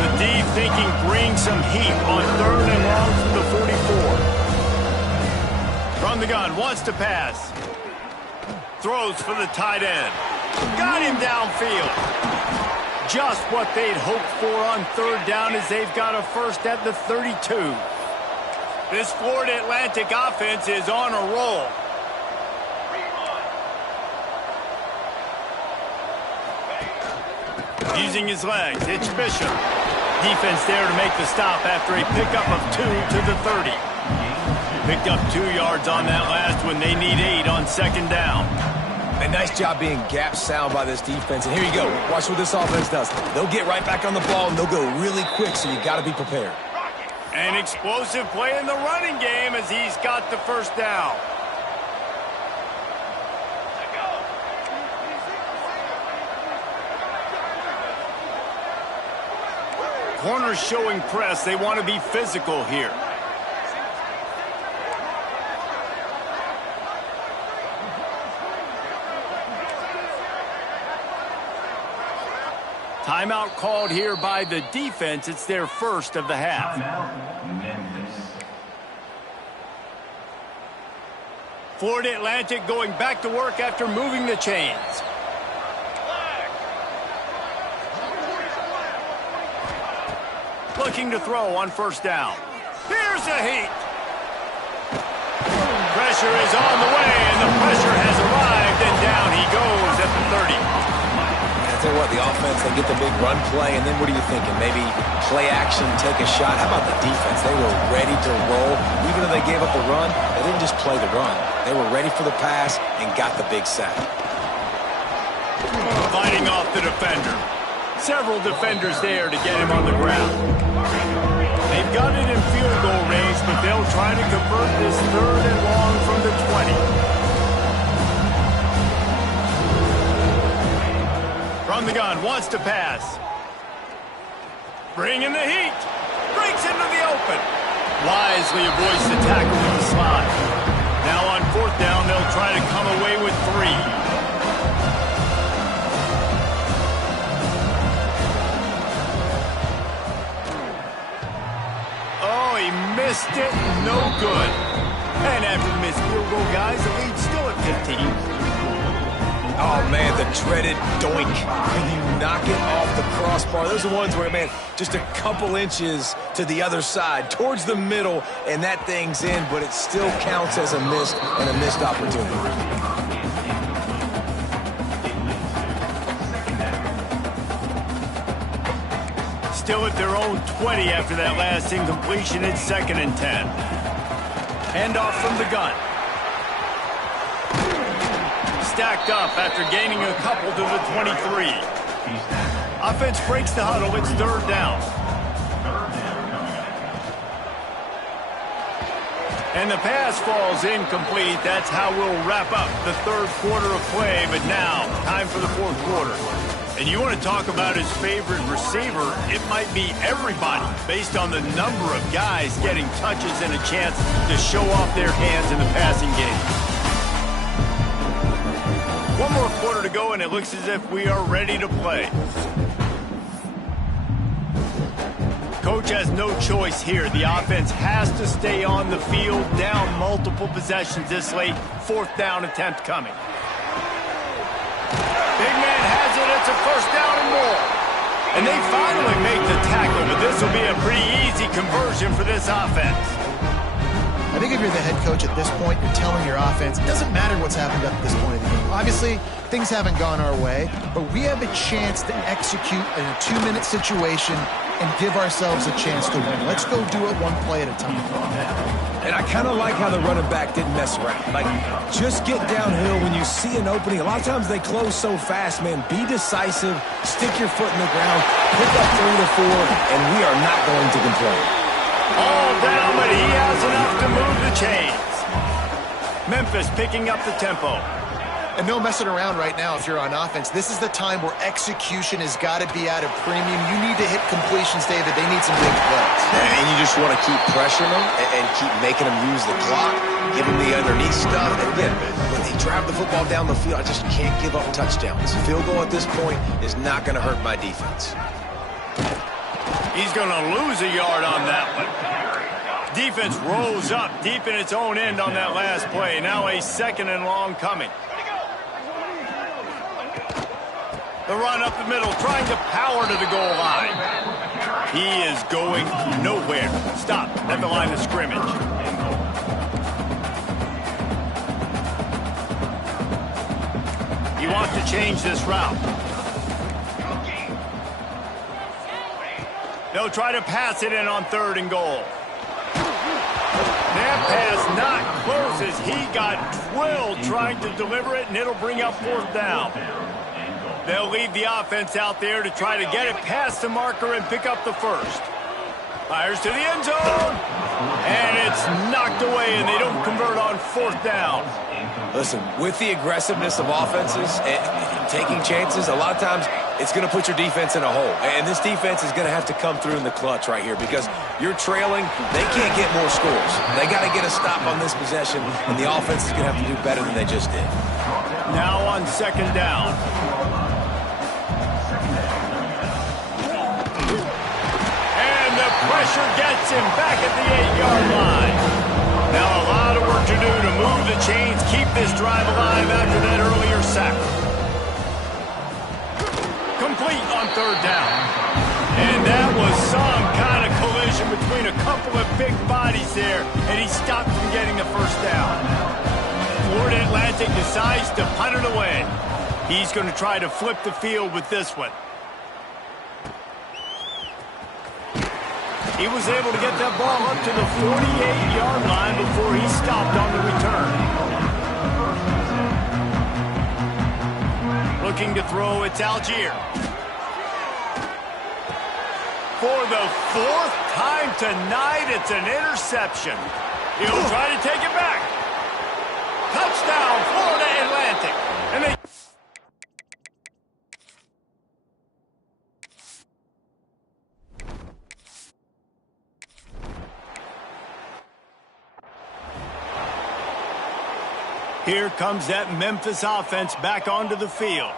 The D thinking bring some heat on 3rd and long from the 44. From the gun, wants to pass. Throws for the tight end. Got him downfield. Just what they'd hoped for on 3rd down as they've got a 1st at the 32. This Florida Atlantic offense is on a roll. Using his legs, it's Bishop. Defense there to make the stop after a pickup of 2 to the 30. Picked up 2 yards on that last one. They need 8 on 2nd down. And nice job being gap sound by this defense. And here you go. Watch what this offense does. They'll get right back on the ball, and they'll go really quick, so you got to be prepared. An explosive play in the running game as he's got the first down. Corners showing press. They want to be physical here. Timeout called here by the defense. It's their first of the half. Florida Atlantic going back to work after moving the chains. Looking to throw on first down. Here's a heat. Pressure is on the way, and the pressure has arrived, and down he goes at the 30. I tell you what, the offense, they get the big run play, and then what are you thinking? Maybe play action, take a shot. How about the defense? They were ready to roll. Even though they gave up the run, they didn't just play the run. They were ready for the pass and got the big sack. Fighting off the defender. Several defenders there to get him on the ground. They've got it in field goal range, but they'll try to convert this 3rd and long from the 20. From the gun, wants to pass. Bringing the heat. Breaks into the open. Wisely avoids the tackle with the slide. Now on 4th down, they'll try to come away with 3. Missed it, no good. And after the missed field goal, guys, the lead's still at 15. Oh, man, the dreaded doink. When you knock it off the crossbar, those are the ones where, man, just a couple inches to the other side, towards the middle, and that thing's in, but it still counts as a missed and a missed opportunity. Still at their own 20 after that last incompletion. It's 2nd and 10. Handoff from the gun. Stacked up after gaining a couple to the 23. Offense breaks the huddle. It's 3rd down. And the pass falls incomplete. That's how we'll wrap up the 3rd quarter of play. But now, time for the 4th quarter. And you want to talk about his favorite receiver, it might be everybody based on the number of guys getting touches and a chance to show off their hands in the passing game. 1 more quarter to go, and it looks as if we are ready to play. Coach has no choice here. The offense has to stay on the field, down multiple possessions this late. 4th down attempt coming. Big man has it. It's a 1st down and more. And they finally make the tackle, but this will be a pretty easy conversion for this offense. I think if you're the head coach at this point, you're telling your offense, it doesn't matter what's happened up to this point in the game. Obviously, things haven't gone our way, but we have a chance to execute in a 2-minute situation and give ourselves a chance to win. Let's go do it 1 play at a time. And I kind of like how the running back didn't mess around. Like, just get downhill when you see an opening. A lot of times they close so fast, man. Be decisive, stick your foot in the ground, pick up 3 to 4, and we are not going to complain. All down, but he has enough to move the chains. Memphis picking up the tempo. And no messing around right now if you're on offense. This is the time where execution has got to be at a premium. You need to hit completions, David. They need some big plays. And you just want to keep pressuring them and keep making them use the clock, give them the underneath stuff. And again, when they drive the football down the field, I just can't give up touchdowns. Field goal at this point is not going to hurt my defense. He's going to lose a yard on that one. Defense rolls up deep in its own end on that last play. Now a 2nd and long coming. The run up the middle, trying to power to the goal line. He is going nowhere. Stop at the line of scrimmage. He wants to change this route. They'll try to pass it in on 3rd and goal. They're pass not close as he got drilled trying to deliver it, and it'll bring up 4th down. They'll leave the offense out there to try to get it past the marker and pick up the first. Fires to the end zone, and it's knocked away, and they don't convert on 4th down. Listen, with the aggressiveness of offenses and taking chances, a lot of times it's going to put your defense in a hole. And this defense is going to have to come through in the clutch right here because you're trailing. They can't get more scores. They got to get a stop on this possession, and the offense is going to have to do better than they just did. Now on 2nd down. And the pressure gets him back at the 8-yard line. Now a lot of work to do to move the chains, keep this drive alive after that earlier sack. Complete on 3rd down. And that was some kind of collision between a couple of big bodies there, and he stopped from getting the 1st down. Florida Atlantic decides to punt it away. He's going to try to flip the field with this one. He was able to get that ball up to the 48-yard line before he stopped on the return. Looking to throw, it's Algier. For the 4th time tonight, it's an interception. He'll try to take it back. Touchdown, Florida Atlantic. And they... Here comes that Memphis offense back onto the field.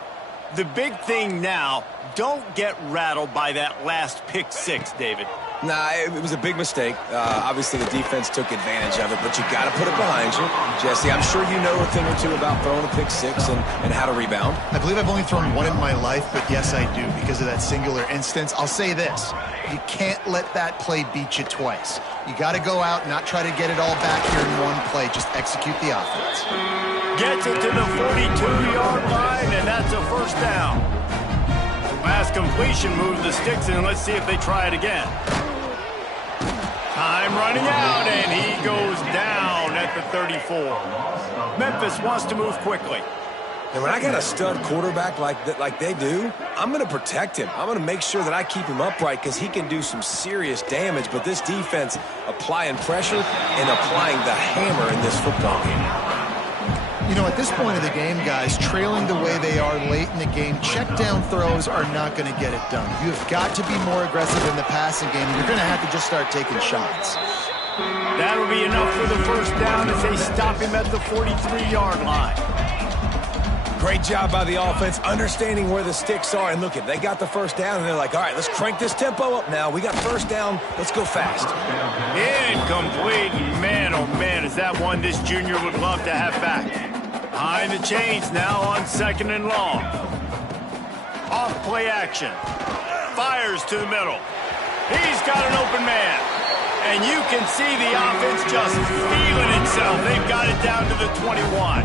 The big thing now, don't get rattled by that last pick 6, David. Nah, it was a big mistake. Obviously, the defense took advantage of it, but you got to put it behind you. Jesse, I'm sure you know a thing or two about throwing a pick 6 and how to rebound. I believe I've only thrown one in my life, but yes, I do because of that singular instance. I'll say this. You can't let that play beat you twice. You got to go out and not try to get it all back here in one play. Just execute the offense. Gets it to the 42-yard line, and that's a 1st down. Last completion moved the sticks, and let's see if they try it again. Time running out, and he goes down at the 34. Memphis wants to move quickly. And when I got a stud quarterback like they do, I'm going to protect him. I'm going to make sure that I keep him upright because he can do some serious damage. But this defense applying pressure and applying the hammer in this football game. You know, at this point of the game, guys, trailing the way they are late in the game, check down throws are not going to get it done. You've got to be more aggressive in the passing game. You're going to have to just start taking shots. That'll be enough for the 1st down as they stop him at the 43-yard line. Great job by the offense, understanding where the sticks are. And look, they got the 1st down, and they're like, all right, let's crank this tempo up now. We got 1st down. Let's go fast. Incomplete. Man, oh, man, is that one this junior would love to have back. Behind the chains now on 2nd and long. Off play action. Fires to the middle. He's got an open man. And you can see the offense just feeling itself. They've got it down to the 21.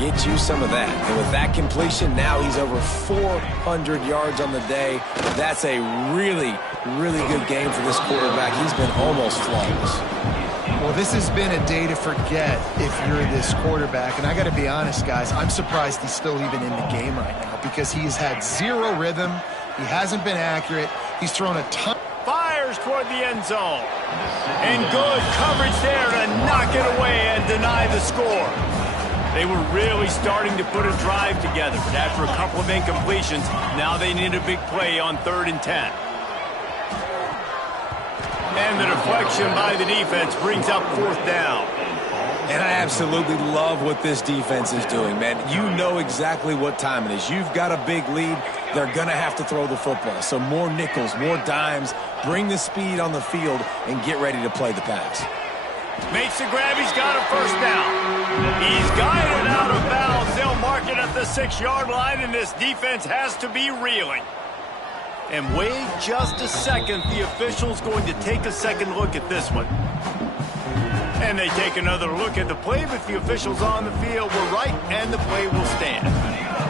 Get you some of that. And with that completion, now he's over 400 yards on the day. That's a really, really good game for this quarterback. He's been almost flawless. Well, this has been a day to forget if you're this quarterback. And I got to be honest, guys, I'm surprised he's still even in the game right now because he's had zero rhythm. He hasn't been accurate. He's thrown a ton. Fires toward the end zone. And good coverage there to knock it away and deny the score. They were really starting to put a drive together, but after a couple of incompletions, now they need a big play on 3rd and 10. And the deflection by the defense brings up 4th down. And I absolutely love what this defense is doing, man. You know exactly what time it is. You've got a big lead. They're going to have to throw the football. So more nickels, more dimes, bring the speed on the field, and get ready to play the pass. Makes the grab. He's got a 1st down. He's guided out of bounds. They'll mark it at the 6-yard line, and this defense has to be reeling. And wait just a second. The official's going to take a second look at this one. And they take another look at the play, but the officials on the field were right, and the play will stand.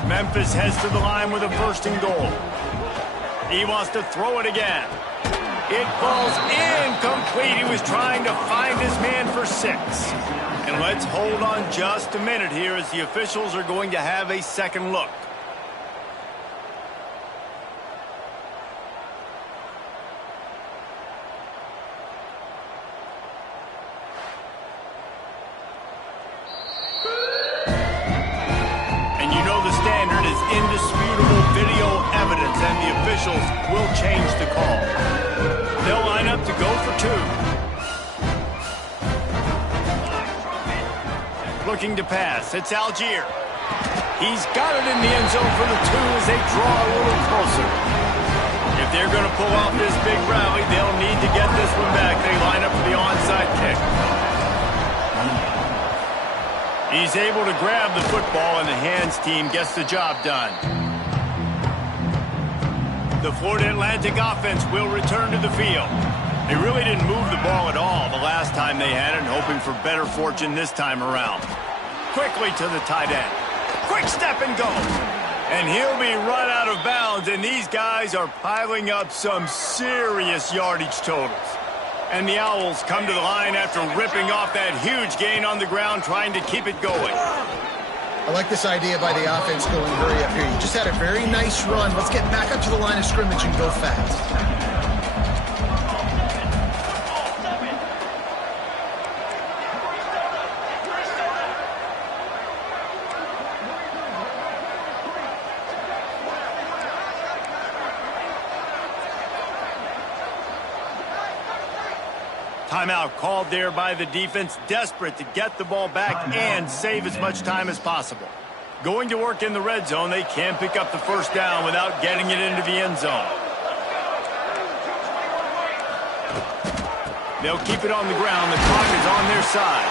Memphis heads to the line with a 1st and goal. He wants to throw it again. It falls incomplete. He was trying to find his man for 6. And let's hold on just a minute here as the officials are going to have a second look. And you know the standard is indisputable video evidence, and the officials will change the call. They'll line up to go for 2. Looking to pass. It's Algier. He's got it in the end zone for the 2 as they draw a little closer. If they're going to pull off this big rally, they'll need to get this one back. They line up for the onside kick. He's able to grab the football, and the hands team gets the job done. The Florida Atlantic offense will return to the field. They really didn't move the ball at all the last time they had it, hoping for better fortune this time around. Quickly to the tight end. Quick step and go. And he'll be run out of bounds, and these guys are piling up some serious yardage totals. And the Owls come to the line after ripping off that huge gain on the ground, trying to keep it going. I like this idea by the offense going hurry up here. You just had a very nice run. Let's get back up to the line of scrimmage and go fast. Timeout called there by the defense, desperate to get the ball back and save as much time as possible. Going to work in the red zone, they can't pick up the first down without getting it into the end zone. They'll keep it on the ground. The clock is on their side.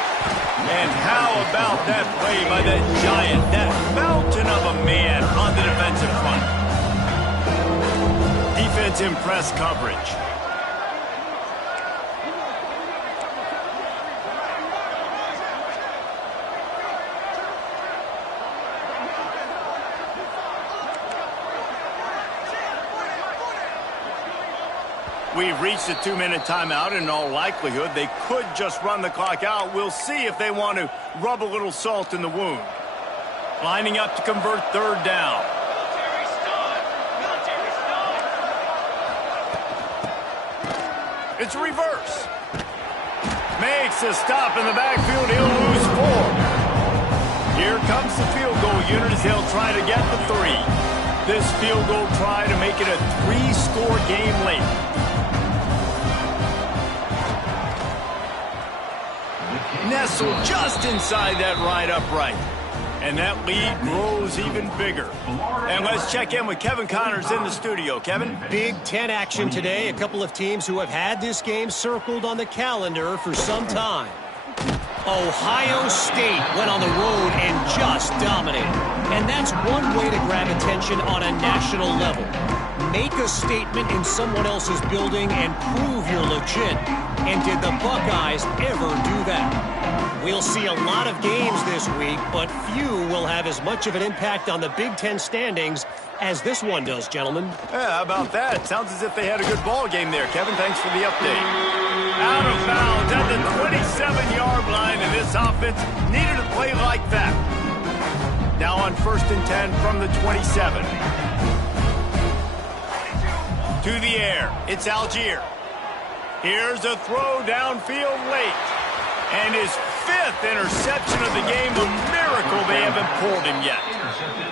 And how about that play by that giant, that mountain of a man on the defensive front? Defense in press coverage. We've reached a 2-minute timeout. In all likelihood, they could just run the clock out. We'll see if they want to rub a little salt in the wound. Lining up to convert third down. It's reverse. Makes a stop in the backfield. He'll lose 4. Here comes the field goal unit as they'll try to get the 3. This field goal try to make it a 3-score game late. Nestled just inside that right upright. And that lead grows even bigger. And let's check in with Kevin Connors in the studio. Kevin? Big Ten action today. A couple of teams who have had this game circled on the calendar for some time. Ohio State went on the road and just dominated. And that's one way to grab attention on a national level. Make a statement in someone else's building and prove you're legit. And did the Buckeyes ever do that? We'll see a lot of games this week, but few will have as much of an impact on the Big Ten standings as this one does, gentlemen. Yeah, how about that? Sounds as if they had a good ball game there, Kevin. Thanks for the update. Out of bounds at the 27-yard line, and this offense needed a play like that. Now on 1st and 10 from the 27. To the air. It's Algier. Here's a throw downfield late. And his 5th interception of the game. A miracle they haven't pulled him yet.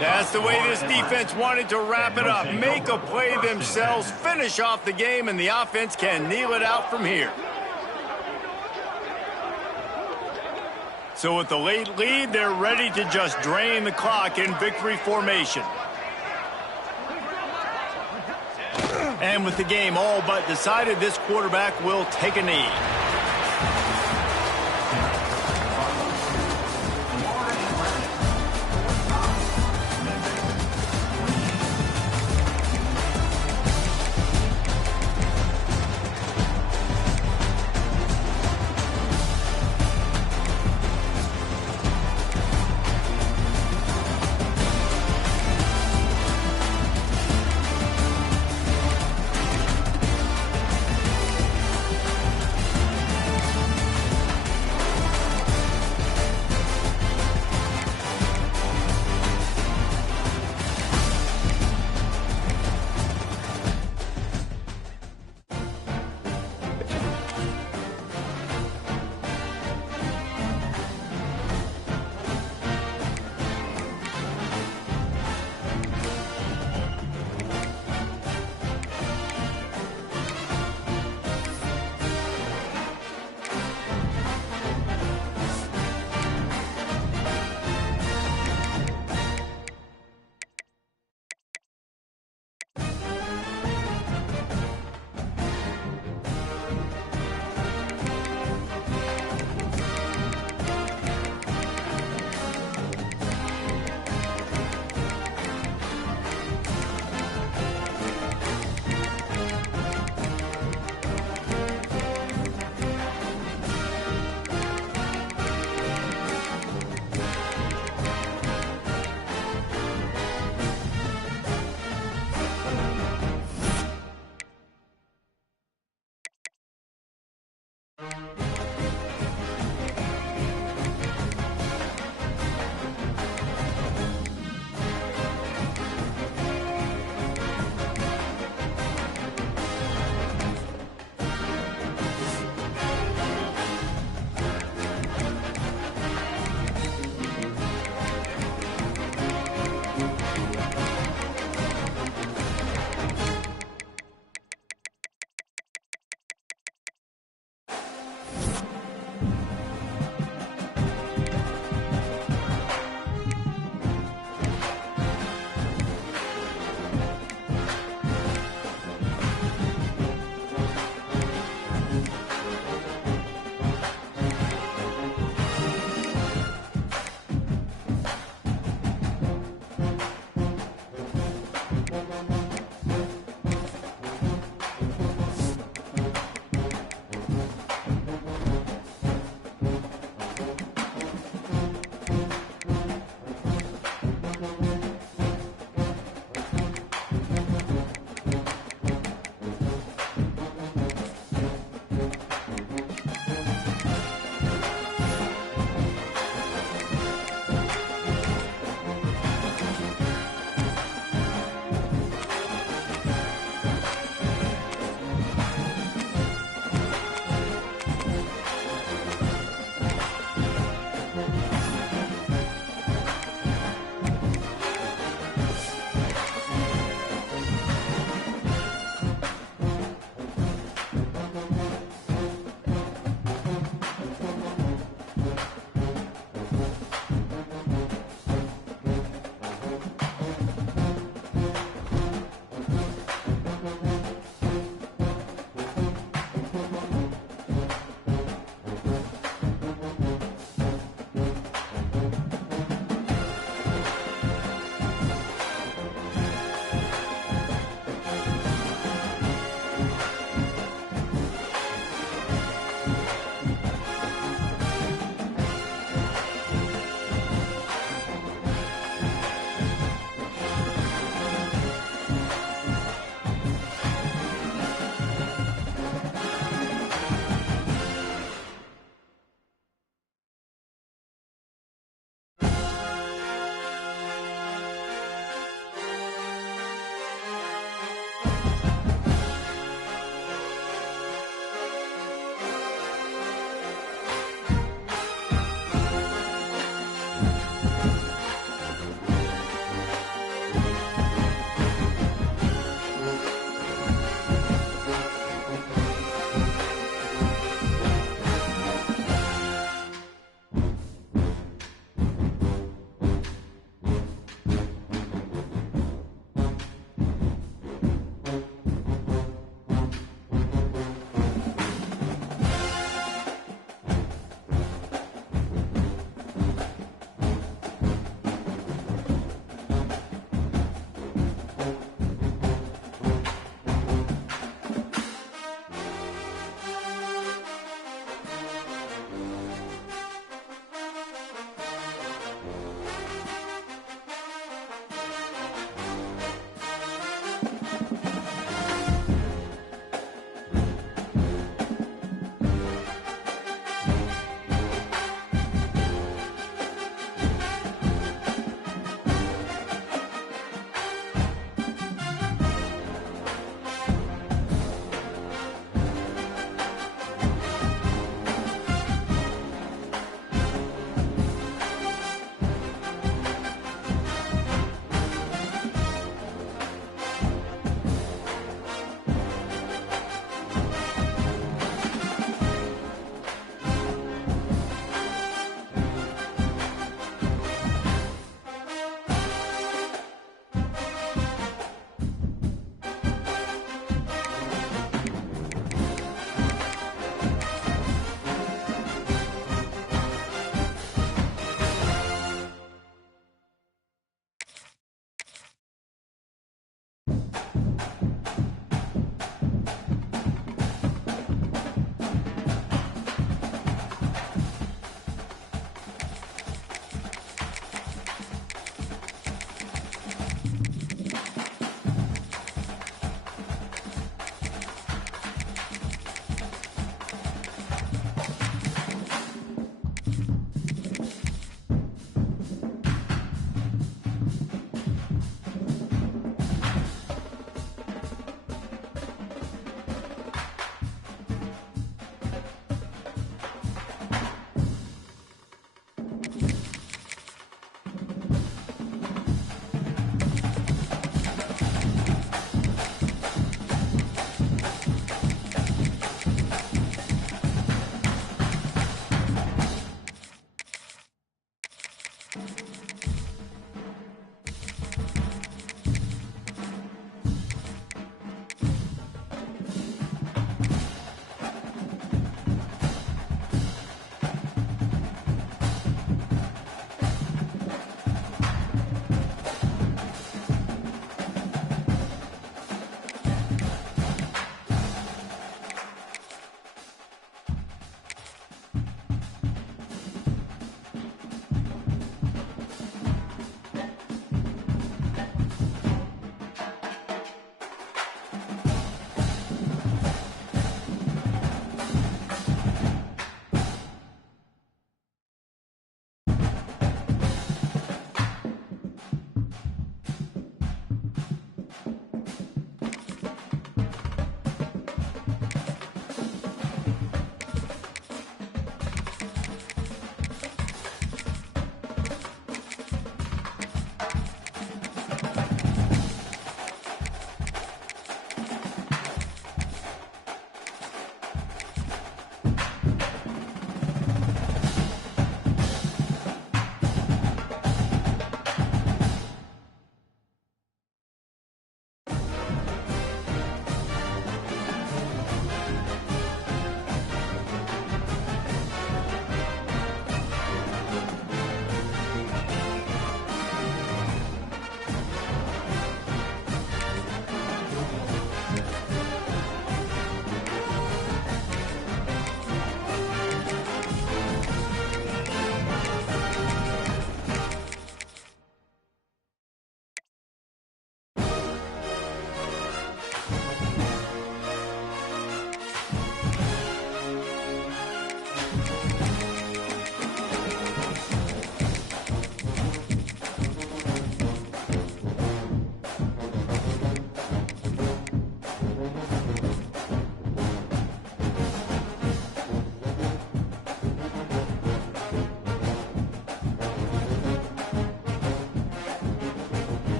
That's the way this defense wanted to wrap it up. Make a play themselves, finish off the game, and the offense can kneel it out from here. So with the late lead, they're ready to just drain the clock in victory formation. And with the game all but decided, this quarterback will take a knee.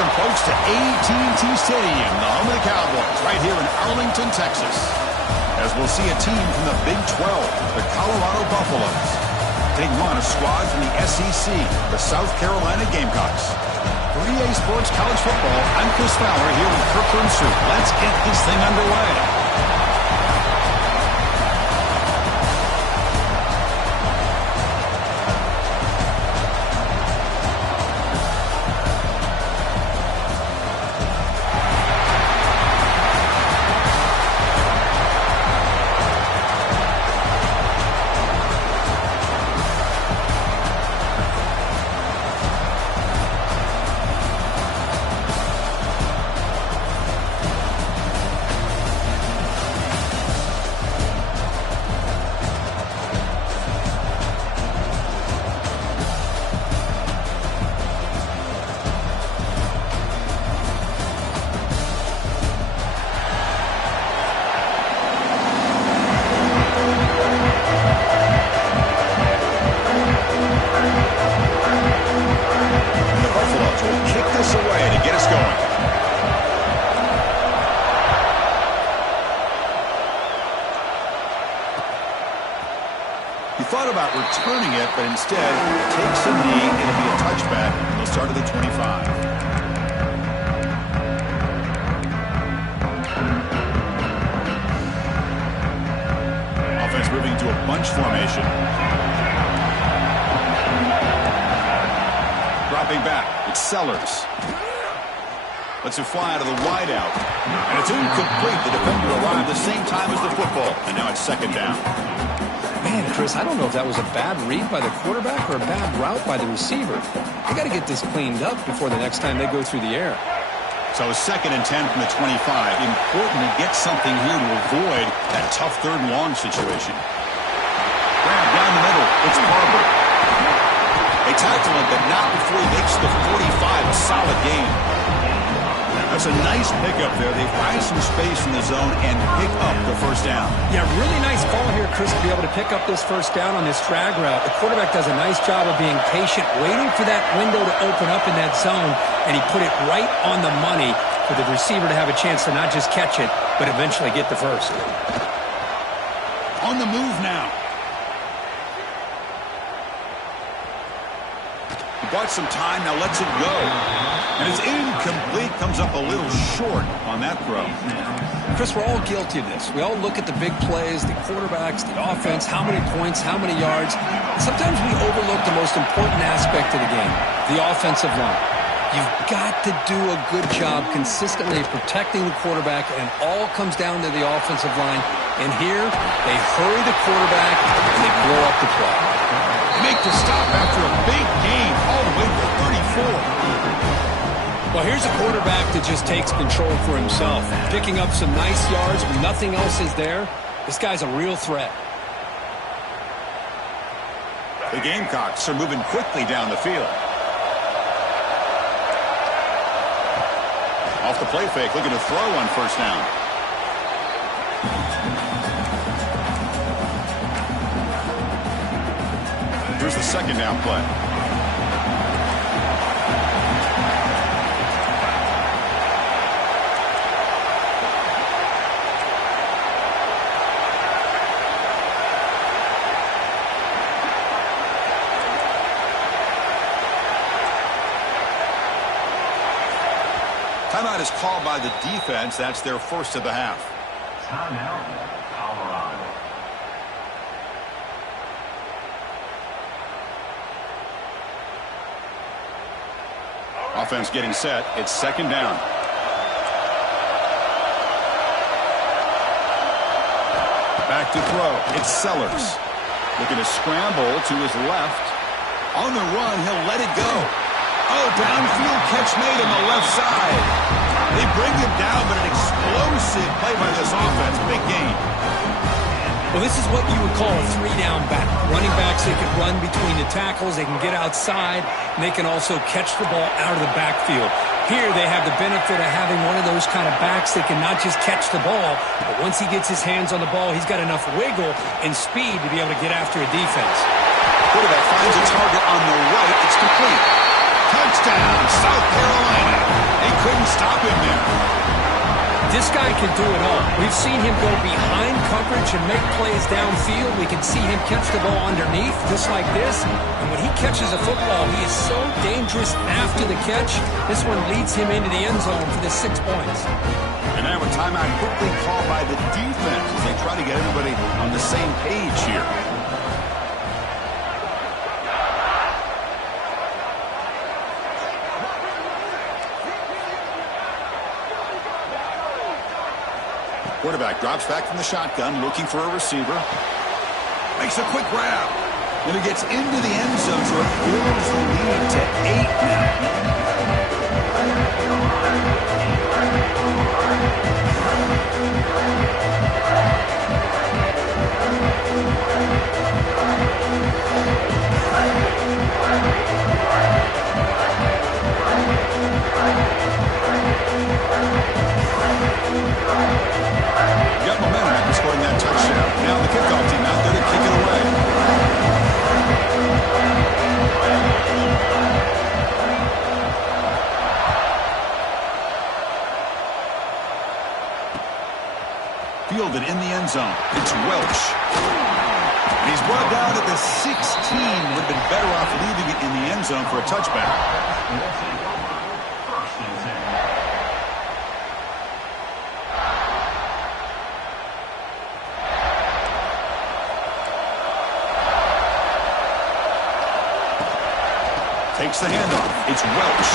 Welcome, folks, to AT&T Stadium, the home of the Cowboys, right here in Arlington, Texas. As we'll see a team from the Big 12, the Colorado Buffaloes, taking on a squad from the SEC, the South Carolina Gamecocks. For EA Sports College Football, I'm Chris Fowler here with Kirkland Soup. Let's get this thing underway. He thought about returning it, but instead takes a knee. It'll be a touchback. He'll start at the 25. Offense moving to a bunch formation. Dropping back. It's Sellers. Lets it fly out of the wideout. And it's incomplete. The defender arrived the same time as the football. And now it's second down. Man, Chris, I don't know if that was a bad read by the quarterback or a bad route by the receiver. They got to get this cleaned up before the next time they go through the air. So a 2nd and 10 from the 25. Important to get something here to avoid that tough 3rd and long situation. Grab down the middle. It's Barber. They tackle him, but not before he makes the 45. A solid gain. That's a nice pickup there. They find some space in the zone and pick up the first down. Yeah, really nice call here, Chris, to be able to pick up this first down on this drag route. The quarterback does a nice job of being patient, waiting for that window to open up in that zone, and he put it right on the money for the receiver to have a chance to not just catch it, but eventually get the first. On the move now. He bought some time, now lets it go. And it's incomplete, comes up a little short on that throw. Chris, we're all guilty of this. We all look at the big plays, the quarterbacks, the offense, how many points, how many yards. And sometimes we overlook the most important aspect of the game, the offensive line. You've got to do a good job consistently protecting the quarterback, and it all comes down to the offensive line. And here, they hurry the quarterback, and they blow up the play. Make the stop after a big gain, all the way to 34. Well, here's a quarterback that just takes control for himself, picking up some nice yards when nothing else is there. This guy's a real threat. The Gamecocks are moving quickly down the field. Off the play fake, looking to throw on first down. Here's the 2nd down play. Timeout is called by the defense. That's their first of the half. Timeout, Colorado. Offense getting set. It's 2nd down. Back to throw. It's Sellers. Looking to scramble to his left. On the run, he'll let it go. Oh, downfield catch made on the left side. They bring him down, but an explosive play by this offense. Big gain. Well, this is what you would call a 3-down back. Running backs, they can run between the tackles, they can get outside, and they can also catch the ball out of the backfield. Here, they have the benefit of having one of those kind of backs that can not just catch the ball, but once he gets his hands on the ball, he's got enough wiggle and speed to be able to get after a defense. Quarterback finds a target on the right. It's complete. Touchdown, South Carolina. They couldn't stop him there. This guy can do it all. We've seen him go behind coverage and make plays downfield. We can see him catch the ball underneath, just like this. And when he catches a football, he is so dangerous after the catch. This one leads him into the end zone for the 6 points. And now a timeout quickly called by the defense as they try to get everybody on the same page here. Quarterback drops back from the shotgun, looking for a receiver. Makes a quick grab. Then he gets into the end zone, so it builds the lead to 8 now. Got momentum after scoring that touchdown. Now the kickoff team out there to kick it away. Fielded in the end zone. It's Welch. He's brought down at the 16. Would have been better off leaving it in the end zone for a touchback. Takes the handoff. It's Welch.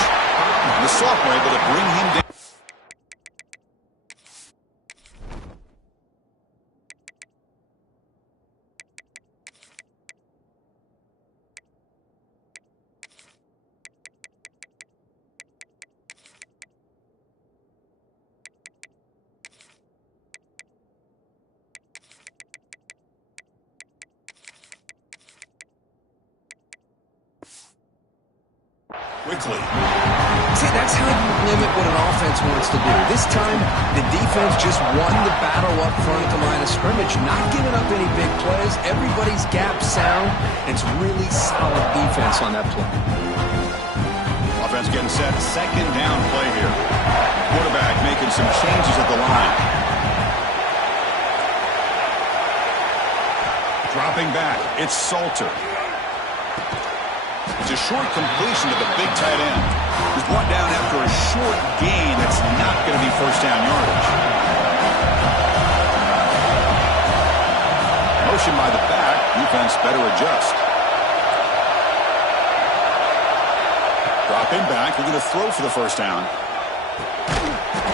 The sophomore able to bring him down. Quickly. See, that's how you limit what an offense wants to do. This time, the defense just won the battle up front at the line of scrimmage, not giving up any big plays. Everybody's gap sound. It's really solid defense on that play. Offense getting set. Second down play here. Quarterback making some changes at the line. Dropping back. It's Salter. It's a short completion to the big tight end. He's brought down after a short gain that's not going to be first down yardage. Motion by the back. Defense better adjust. Dropping back. They're going to throw for the first down.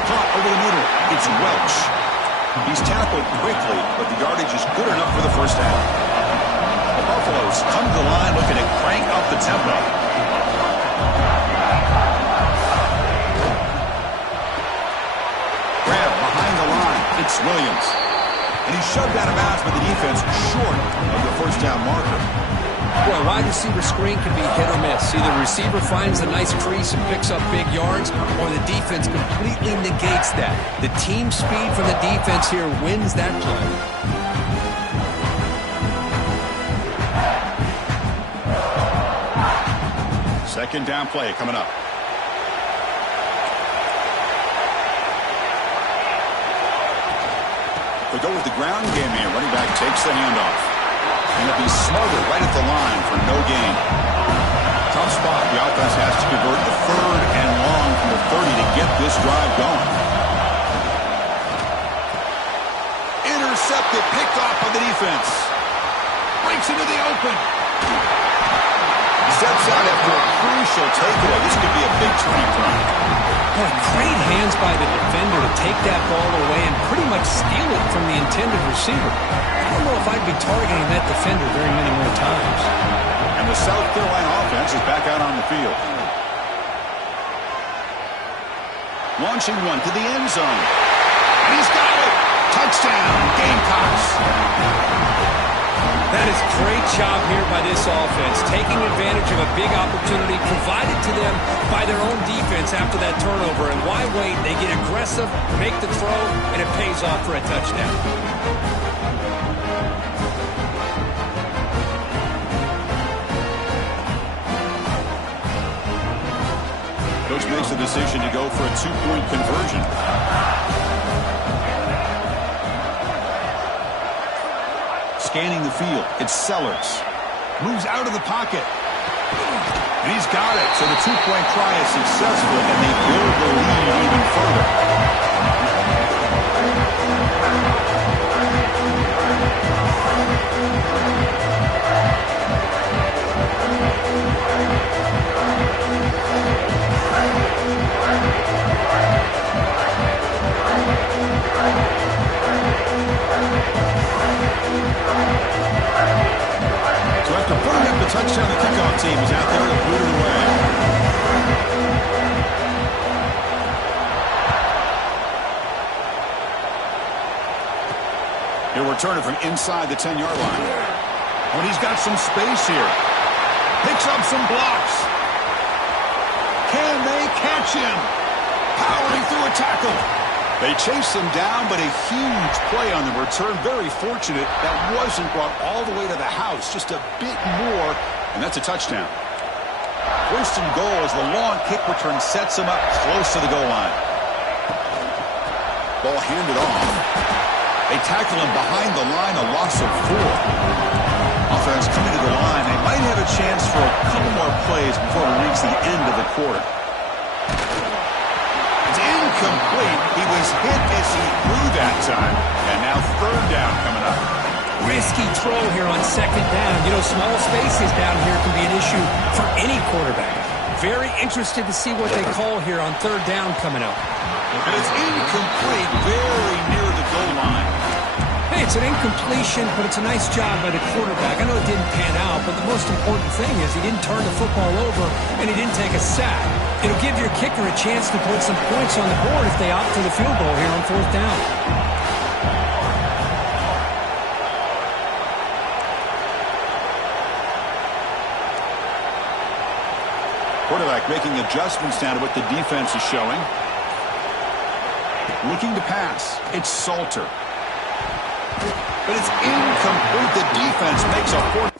Caught over the middle. It's Welch. He's tackled quickly, but the yardage is good enough for the first down. The Buffaloes come to the line looking to crank up the tempo. Grab behind the line. It's Williams. And he's shoved out of bounds by the defense short of the first down marker. Well, a wide receiver screen can be hit or miss. Either the receiver finds a nice crease and picks up big yards, or the defense completely negates that. The team speed from the defense here wins that play. Second down play coming up. We go with the ground game here. Running back takes the handoff. And it'll be smothered right at the line for no gain. Tough spot. The offense has to convert the third and long from the 30 to get this drive going. Intercepted, picked off by the defense. Breaks into the open. Steps out after a crucial takeaway. This could be a big turning point. Boy, great hands by the defender to take that ball away and pretty much steal it from the intended receiver. I don't know if I'd be targeting that defender very many more times. And the South Carolina offense is back out on the field. Launching one to the end zone. And he's got it. Touchdown, Gamecocks. That is a great job here by this offense, taking advantage of a big opportunity provided to them by their own defense after that turnover. And why wait? They get aggressive, make the throw, and it pays off for a touchdown. Coach makes the decision to go for a two-point conversion. Scanning the field, it's Sellers. Moves out of the pocket. And he's got it. So the two-point try is successful, and they build the lead even further. So after putting up the touchdown, the kickoff team is out there to boot it away. He'll return it from inside the 10-yard line. When he's got some space here. Picks up some blocks. Can they catch him? Powering through a tackle. They chase him down, but a huge play on the return. Very fortunate that wasn't brought all the way to the house. Just a bit more, and that's a touchdown. First and goal as the long kick return sets him up close to the goal line. Ball handed off. They tackle him behind the line, a loss of 4. Offense coming to the line. They might have a chance for a couple more plays before we reach the end of the quarter. It's incomplete. He was hit as he threw that time. And now third down coming up. Risky throw here on second down. You know, small spaces down here can be an issue for any quarterback. Very interested to see what they call here on third down coming up. And it's incomplete, very near the goal line. Hey, it's an incompletion, but it's a nice job by the quarterback. I know it didn't pan out, but the most important thing is he didn't turn the football over and he didn't take a sack. It'll give your kicker a chance to put some points on the board if they opt for the field goal here on fourth down. Quarterback making adjustments now to what the defense is showing. Looking to pass. It's Salter. But it's incomplete. The defense makes a fourth.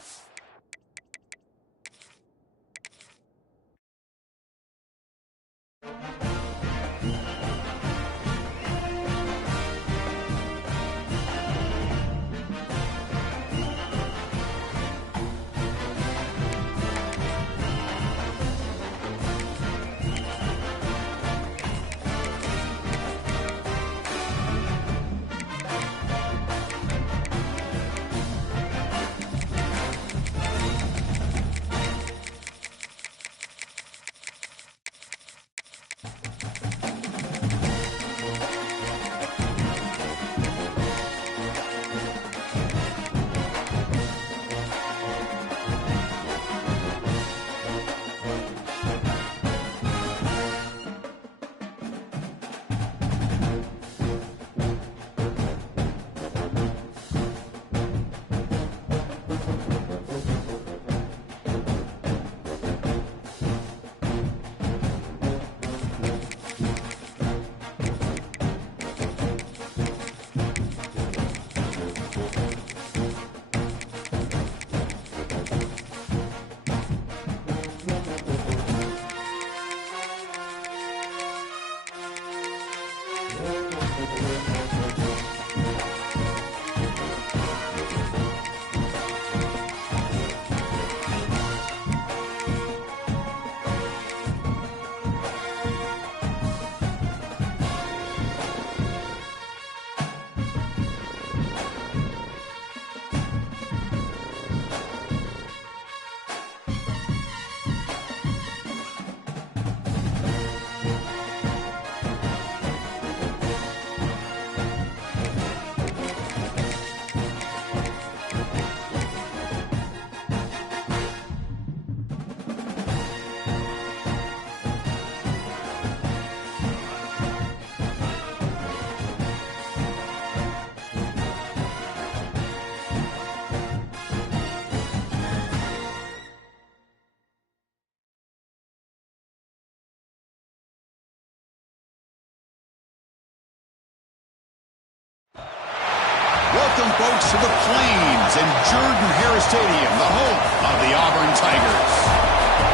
Welcome, folks, to the Plains and Jordan-Hare Stadium, the home of the Auburn Tigers.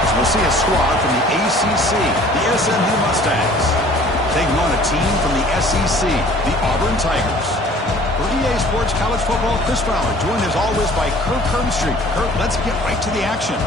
As we'll see a squad from the ACC, the SMU Mustangs, taking on a team from the SEC, the Auburn Tigers. For EA Sports College Football, Chris Fowler, joined as always by Kirk Herbstreit. Kirk, let's get right to the action.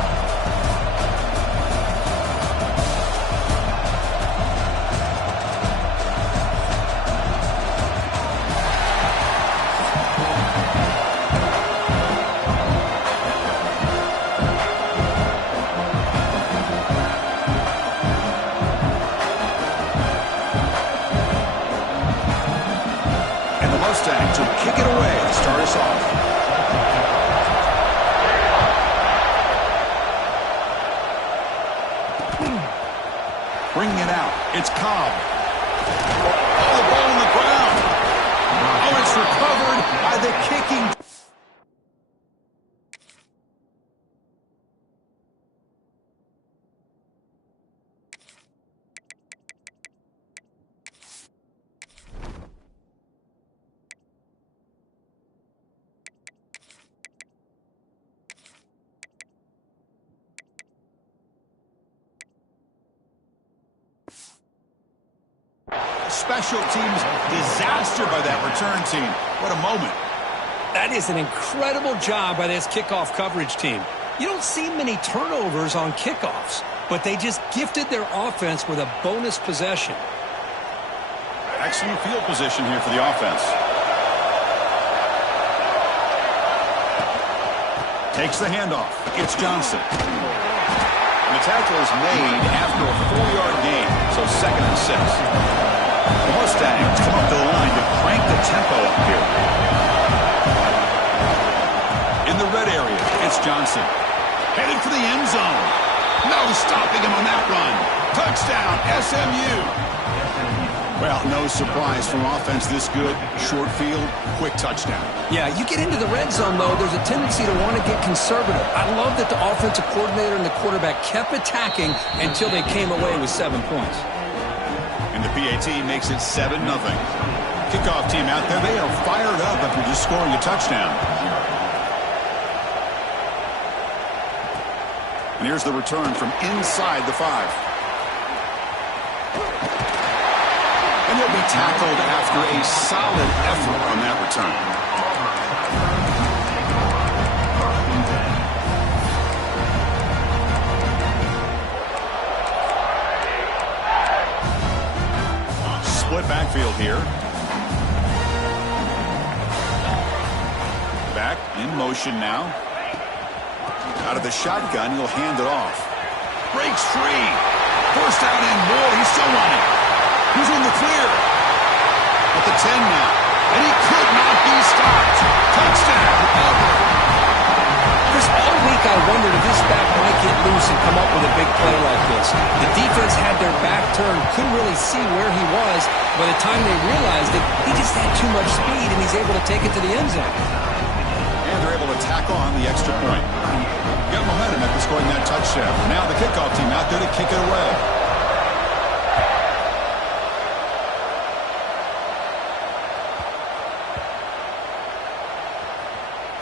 Mustangs will kick it away to start us off. Bringing it out. It's Cobb. Oh, the ball on the ground. Oh, it's recovered by the kicking. special teams disaster by that return team. What a moment. That is an incredible job by this kickoff coverage team. You don't see many turnovers on kickoffs, but they just gifted their offense with a bonus possession. Excellent field position here for the offense. Takes the handoff. It's Johnson. And the tackle is made after a 4-yard gain, so 2nd and 6. The Mustangs come up to the line to crank the tempo up here. In the red area, it's Johnson. Headed for the end zone. No stopping him on that run. Touchdown, SMU. Well, no surprise from offense this good. Short field, quick touchdown. Yeah, you get into the red zone, though, there's a tendency to want to get conservative. I love that the offensive coordinator and the quarterback kept attacking until they came away with 7 points. And the PAT makes it 7-0. Kickoff team out there, they are fired up after just scoring a touchdown. And here's the return from inside the 5. And he'll be tackled after a solid effort on that return. Split backfield here. Back in motion now. Out of the shotgun, he'll hand it off. Breaks free. First out and more. He's still running. He's in the clear. At the 10 now. And he could not be stopped. Touchdown. Over. Chris, all week I wondered if this back might get loose and come up with a big play like this. The defense had their back turned, couldn't really see where he was. By the time they realized it, he just had too much speed, and he's able to take it to the end zone. And they're able to tack on the extra point. Got momentum after scoring that touchdown. Now the kickoff team out there to kick it away.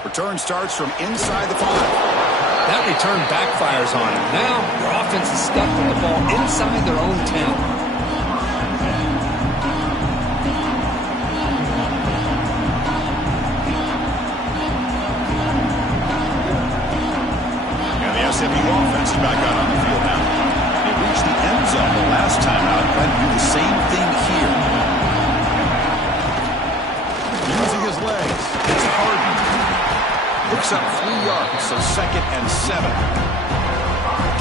Return starts from inside the 5. That return backfires on him. Now your offense is stuck with the ball inside their own 10. And the SMU offense is back out on the field now. They reached the end zone the last time out. Trying to do the same thing here. Using his legs. It's Harden. Picks up 3 yards, so 2nd and 7.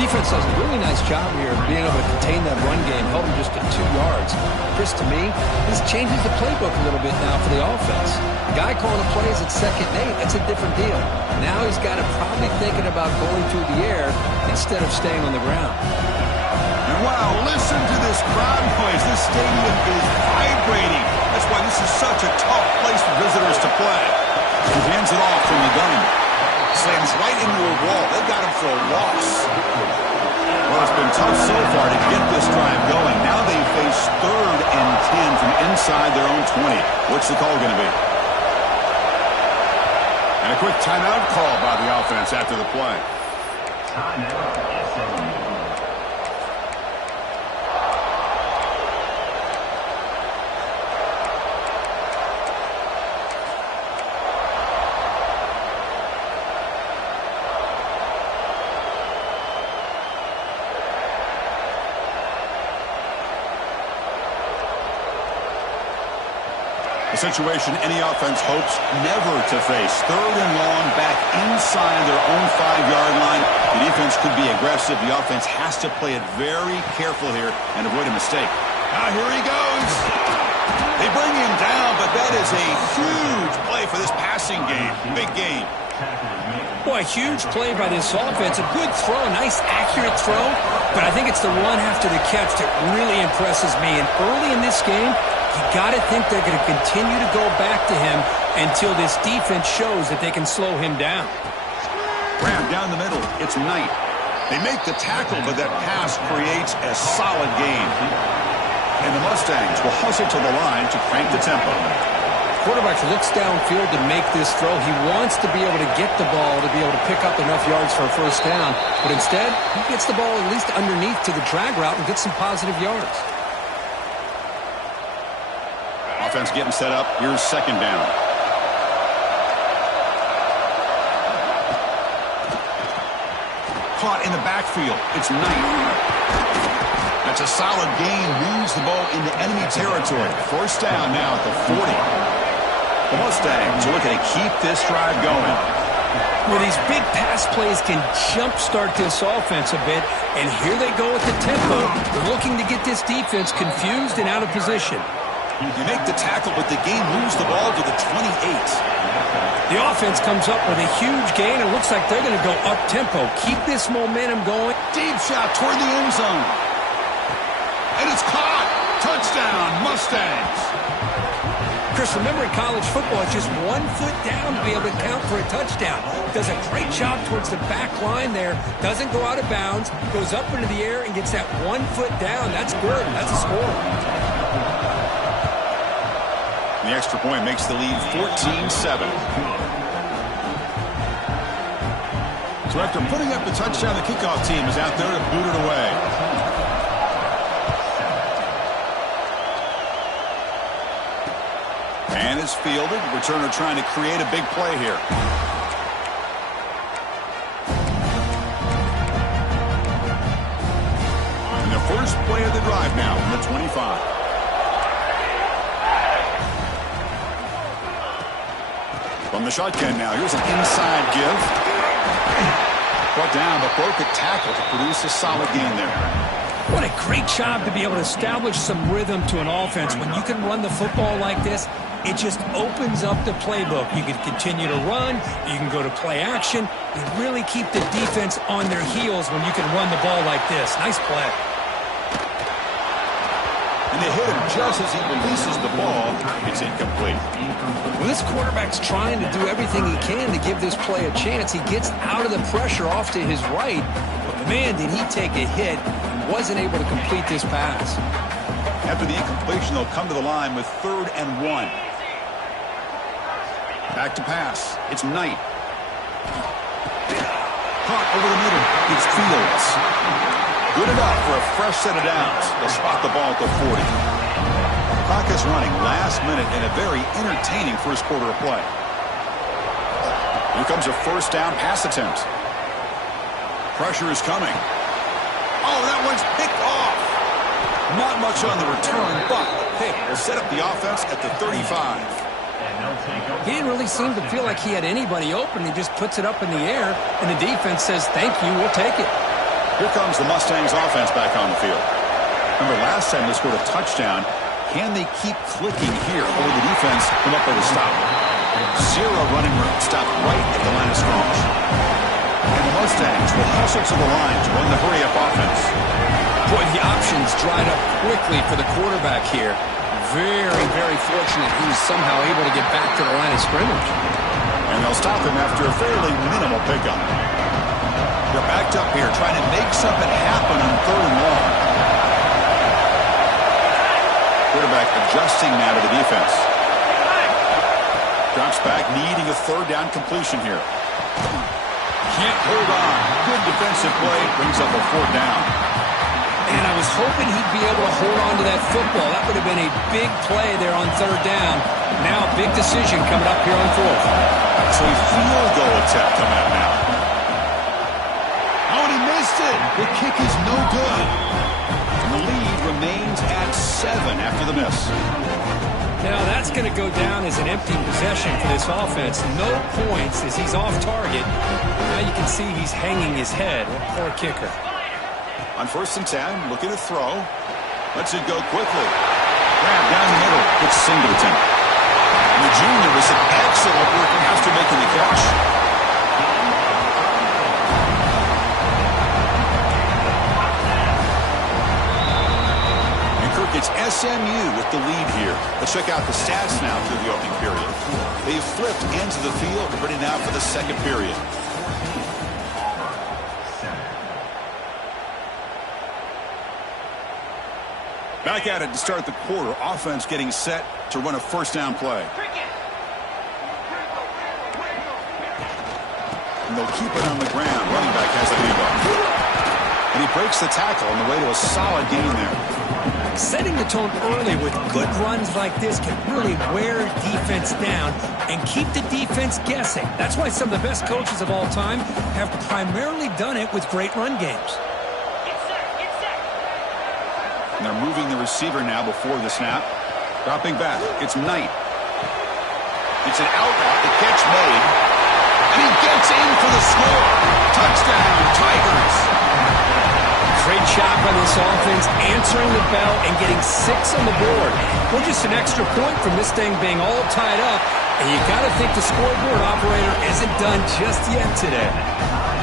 Defense does a really nice job here of being able to contain that run game, held him just at 2 yards. Chris, to me, this changes the playbook a little bit now for the offense. The guy calling the plays at 2nd and 8, that's a different deal. Now he's got to probably thinking about going through the air instead of staying on the ground. And wow, listen to this crowd noise. This stadium is vibrating. That's why this is such a tough place for visitors to play. He hands it off from the gun. Slams right into a wall. They got him for a loss. Well, it's been tough so far to get this drive going. Now they face 3rd and 10 from inside their own 20. What's the call going to be? And a quick timeout call by the offense after the play. Timeout, SMU. A situation any offense hopes never to face. 3rd and long, back inside their own 5-yard line. The defense could be aggressive. The offense has to play it very careful here and avoid a mistake. Now here he goes. They bring him down, but that is a huge play for this passing game. Big game. Boy, huge play by this offense. A good throw, a nice accurate throw. But I think it's the run after the catch that really impresses me. And early in this game, you got to think they're going to continue to go back to him until this defense shows that they can slow him down. Grab down the middle. It's Knight. They make the tackle, but that pass creates a solid gain. And the Mustangs will hustle to the line to crank the tempo. Quarterback looks downfield to make this throw. He wants to be able to get the ball to be able to pick up enough yards for a first down. But instead, he gets the ball at least underneath to the drag route and gets some positive yards. Offense getting set up. Here's second down. Caught in the backfield. It's Knight. That's a solid gain. Moves the ball into enemy territory. First down now at the 40. The Mustangs are looking to keep this drive going. Well, these big pass plays can jumpstart this offense a bit, and here they go with the tempo. They're looking to get this defense confused and out of position. You make the tackle, but the game moves the ball to the 28. The offense comes up with a huge gain. It looks like they're going to go up-tempo. Keep this momentum going. Deep shot toward the end zone. And it's caught. Touchdown, Mustangs. Chris, remember in college football, it's just 1 foot down to be able to count for a touchdown. Does a great job towards the back line there. Doesn't go out of bounds. Goes up into the air and gets that 1 foot down. That's good. That's a score. The extra point makes the lead 14-7. So after putting up the touchdown, the kickoff team is out there to boot it away. And it's fielded. Returner trying to create a big play here. And the first play of the drive now from the 25. From the shotgun now, here's an inside give. Brought down, but broke a tackle to produce a solid gain there. What a great job to be able to establish some rhythm to an offense. When you can run the football like this, it just opens up the playbook. You can continue to run. You can go to play action. You really keep the defense on their heels when you can run the ball like this. Nice play. And they hit him just as he releases the ball. It's incomplete. Well, this quarterback's trying to do everything he can to give this play a chance. He gets out of the pressure off to his right. But man, did he take a hit. Wasn't able to complete this pass. After the incompletion, they'll come to the line with 3rd and 1. Back to pass. It's Knight. Caught over the middle. It's Fields. Good enough for a fresh set of downs. They'll spot the ball at the 40. Clock is running last minute in a very entertaining first quarter of play. Here comes a first down pass attempt. Pressure is coming. Oh, that one's picked off. Not much on the return, but the pick will set up the offense at the 35. He didn't really seem to feel like he had anybody open. He just puts it up in the air, and the defense says, thank you, we'll take it. Here comes the Mustangs offense back on the field. Remember, last time they scored a touchdown. Can they keep clicking here, or will the defense come up with a stop? Zero running room. Stopped right at the line of scrimmage. And the Mustangs will hustle to the line to run the hurry-up offense. Boy, the options dried up quickly for the quarterback here. Very, very fortunate he was somehow able to get back to the line of scrimmage. And they'll stop him after a fairly minimal pickup. They're backed up here trying to make something happen on 3rd and long. Quarterback adjusting now to the defense. Drops back, needing a 3rd down completion here. Can't hold on. Good defensive play. Brings up a 4th down. And I was hoping he'd be able to hold on to that football. That would have been a big play there on 3rd down. Now a big decision coming up here on 4th. So a field goal attempt coming up now. Oh, and he missed it. The kick is no good. And the lead remains at 7 after the miss. Now that's going to go down as an empty possession for this offense. No points as he's off target. Now you can see he's hanging his head. Poor kicker. On 1st and 10, looking to throw. Lets it go quickly. Grab down the middle. It's Singleton. And the junior was an excellent working after making the catch. And Kirk, it's SMU with the lead here. Let's check out the stats now through the opening period. They've flipped into the field, ready now for the second period. Back at it to start the quarter. Offense getting set to run a first down play. And they'll keep it on the ground. Running back has the lead. And he breaks the tackle on the way to a solid gain there. Setting the tone early with good runs like this can really wear defense down and keep the defense guessing. That's why some of the best coaches of all time have primarily done it with great run games. And they're moving the receiver now before the snap. Dropping back. It's Knight. It's an out route. The catch made. And he gets in for the score. Touchdown, Tigers. Great job by this offense, answering the bell and getting 6 on the board. We're just an extra point from this thing being all tied up, and you got to think the scoreboard operator isn't done just yet today.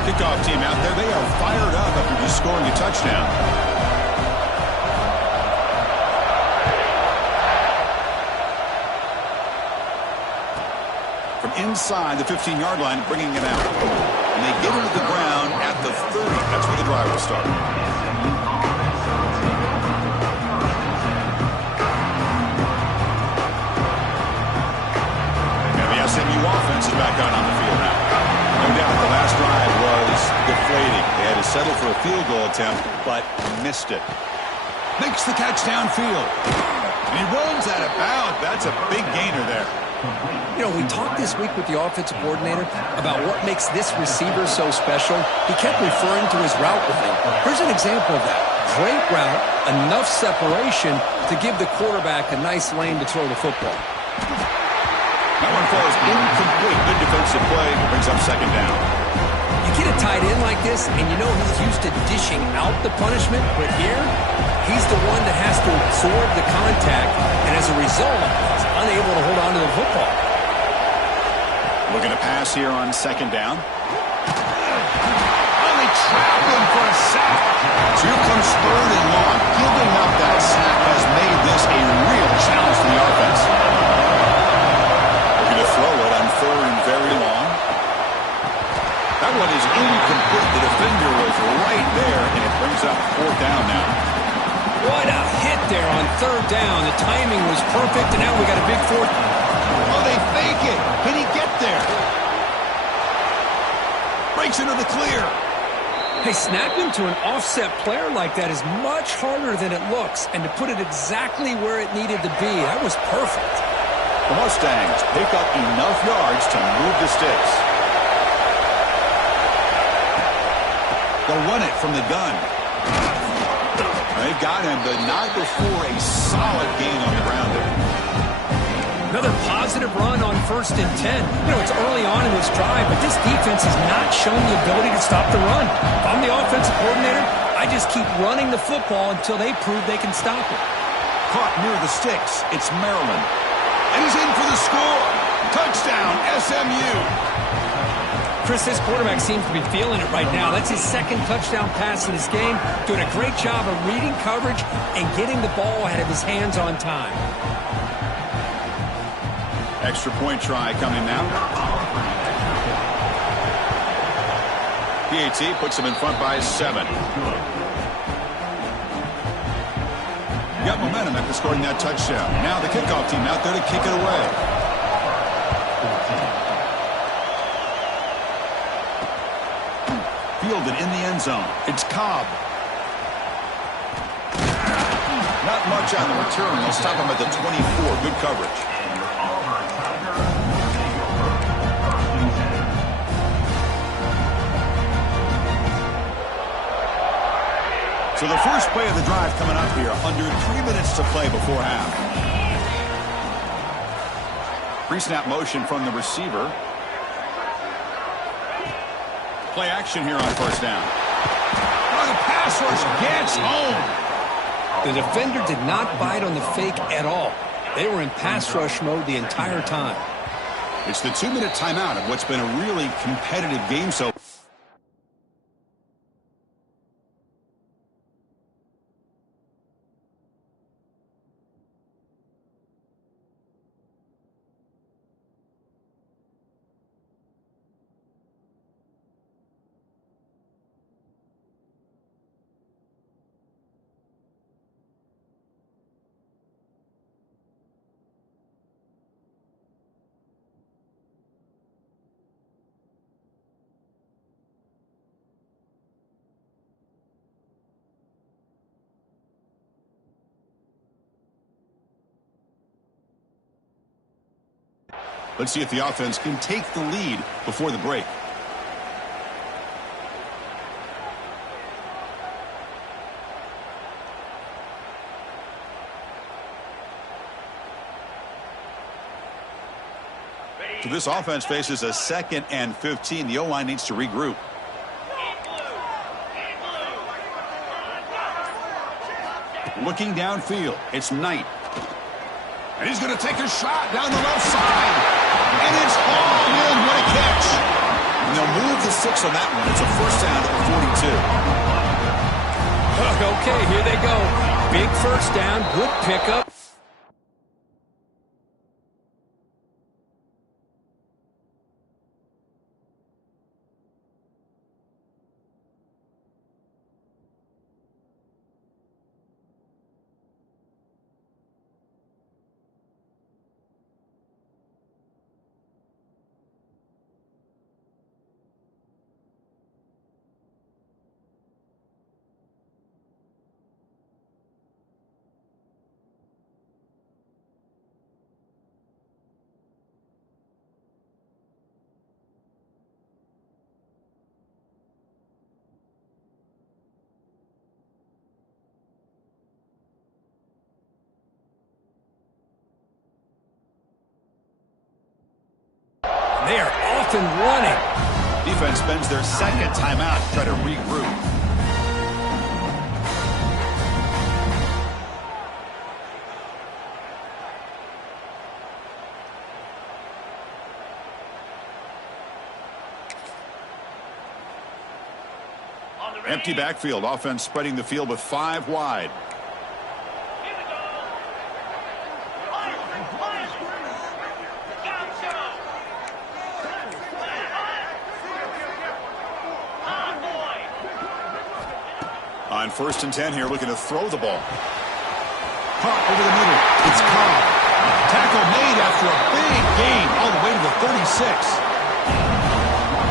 Kickoff team out there, they are fired up after just scoring a touchdown. From inside the 15-yard line, bringing it out. And they get it to the ground at the 30. That's where the drive will start. SMU offense is back out on the field now. No doubt the last drive was deflating. They had to settle for a field goal attempt, but missed it. Makes the catch downfield. And he runs out of bounds. That's a big gainer there. You know, we talked this week with the offensive coordinator about what makes this receiver so special. He kept referring to his route with him. Here's an example of that. Great route, enough separation to give the quarterback a nice lane to throw the football. That one falls incomplete. Good defensive play. Brings up second down. You get a tight end like this, and you know he's used to dishing out the punishment, but here, he's the one that has to absorb the contact, and as a result, he's unable to hold on to the football. Looking to pass here on second down. Only trapped him for a sack. So here comes third and long. Giving up that sack has made this a real challenge for the offense. To throw it on third and very long. That one is incomplete. The defender was right there, and it brings up fourth down now. What a hit there on third down. The timing was perfect, and now we got a big fourth. Oh, they fake it. Can he get there? Breaks into the clear. Hey, snapping to an offset player like that is much harder than it looks, and to put it exactly where it needed to be, that was perfect. The Mustangs pick up enough yards to move the sticks. They'll run it from the gun. They've got him, but not before a solid gain on the ground there. Another positive run on 1st and 10. You know, it's early on in this drive, but this defense has not shown the ability to stop the run. If I'm the offensive coordinator, I just keep running the football until they prove they can stop it. Caught near the sticks. It's Maryland. And he's in for the score. Touchdown, SMU. Chris, this quarterback seems to be feeling it right now. That's his second touchdown pass in this game. Doing a great job of reading coverage and getting the ball out of his hands on time. Extra point try coming now. PAT puts him in front by 7. Got momentum after scoring that touchdown. Now the kickoff team out there to kick it away. Fielded in the end zone. It's Cobb. Not much on the return. They'll stop him at the 24. Good coverage. So the first play of the drive coming up here, under 3 minutes to play before half. Pre-snap motion from the receiver. Play action here on first down. Oh, the pass rush gets home. The defender did not bite on the fake at all. They were in pass rush mode the entire time. It's the 2-minute timeout of what's been a really competitive game so far. Let's see if the offense can take the lead before the break. So this offense faces a 2nd and 15. The O-line needs to regroup. Looking downfield, it's Knight. And he's going to take a shot down the left side. And it's hauled in. What a catch. And they'll move the 6 on that one. It's a first down at the 42. Okay, here they go. Big first down, good pickup. They are off and running. Defense spends their 2nd timeout to try to regroup. Empty backfield. Offense spreading the field with 5 wide. On 1st and 10 here, looking to throw the ball. Caught over the middle. It's caught. Tackle made after a big gain all the way to the 36.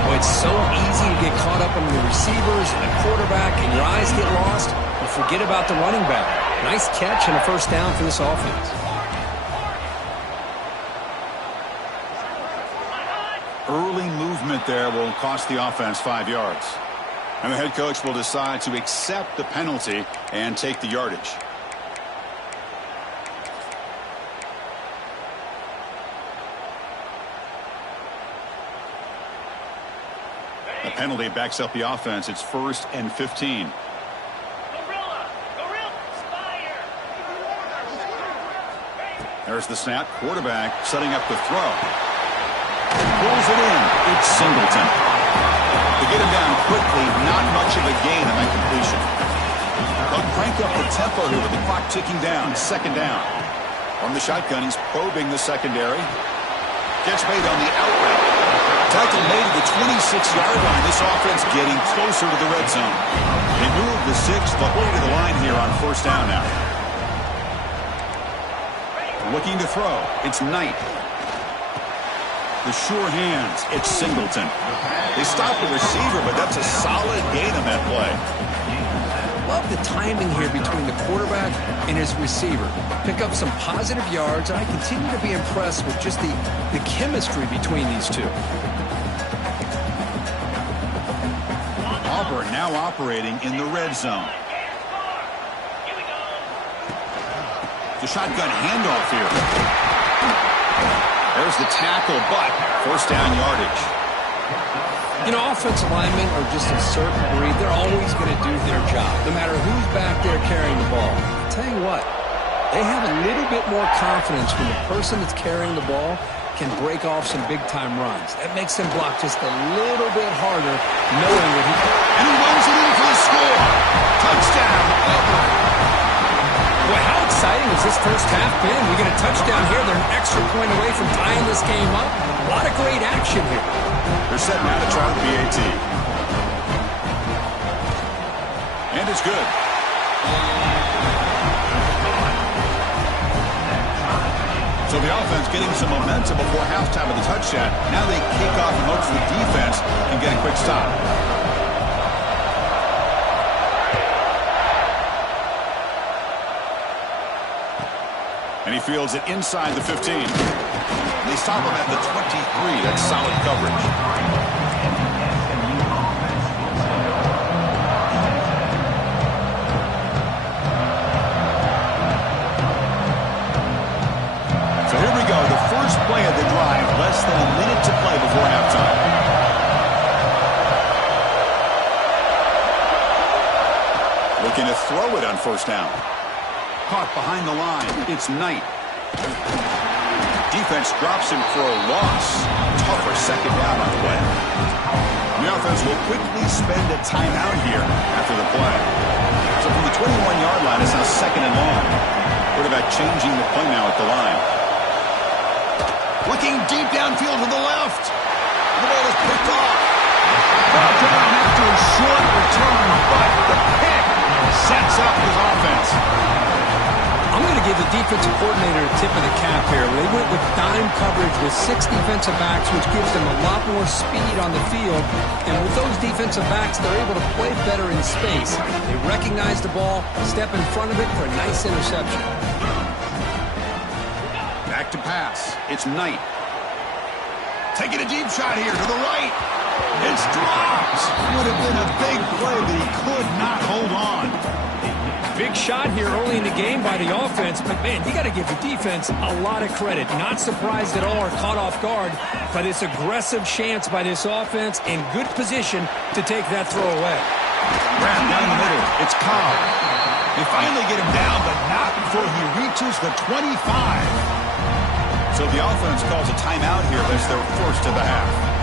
Well, it's so easy to get caught up on the receivers and the quarterback, and your eyes get lost. You forget about the running back. Nice catch and a first down for this offense. Early movement there will cost the offense 5 yards. And the head coach will decide to accept the penalty and take the yardage. The penalty backs up the offense. It's 1st and 15. There's the snap. Quarterback setting up the throw. Pulls it in. It's Singleton. To get him down quickly, not much of a gain on that completion. They'll crank up the tempo here with the clock ticking down. 2nd down. From the shotgun, he's probing the secondary. Catch made on the out route. Tackle made at the 26-yard line. This offense getting closer to the red zone. They move the 6 the way to the line here on 1st down now. Looking to throw. It's Knight. The sure hands. It's Singleton. They stop the receiver, but that's a solid gain on that play. Love the timing here between the quarterback and his receiver. Pick up some positive yards, and I continue to be impressed with just the chemistry between these two. Auburn now operating in the red zone. The shotgun handoff here. There's the tackle, but 1st down yardage. You know, offensive linemen are just a certain breed. They're always going to do their job, no matter who's back there carrying the ball. I'll tell you what, they have a little bit more confidence when the person that's carrying the ball can break off some big-time runs. That makes them block just a little bit harder, knowing that he can. And he runs it in for the score. Touchdown, Auburn. Boy, how exciting has this first half been? We get a touchdown here. They're an extra point away from tying this game up. A lot of great action here. They're setting out to try the PAT. And it's good. So the offense getting some momentum before halftime of the touchdown. Now they kick off and hopes the defense can get a quick stop. And he fields it inside the 15. They stop him at the 23. That's solid coverage. So here we go. The first play of the drive. Less than a minute to play before halftime. Looking to throw it on first down. Caught behind the line. It's Knight. Defense drops him for a loss. Tougher second down on the way. The offense will quickly spend a timeout here after the play. So from the 21-yard line, it's now second and long. What about changing the play now at the line? Looking deep downfield to the left. The ball is picked off. Brought down after a short return, but the pick sets up his offense. I'm going to give the defensive coordinator a tip of the cap here. They went with dime coverage with 6 defensive backs, which gives them a lot more speed on the field. And with those defensive backs, they're able to play better in space. They recognize the ball, step in front of it for a nice interception. Back to pass. It's Knight. Taking a deep shot here to the right. It's dropped. Would have been a big play, but he could not hold on. Big shot here early in the game by the offense, but man, you got to give the defense a lot of credit. Not surprised at all or caught off guard, but it's aggressive chance by this offense in good position to take that throw away. Grab down the middle. It's Cobb. They finally get him down, but not before he reaches the 25. So the offense calls a timeout here as their first of the half.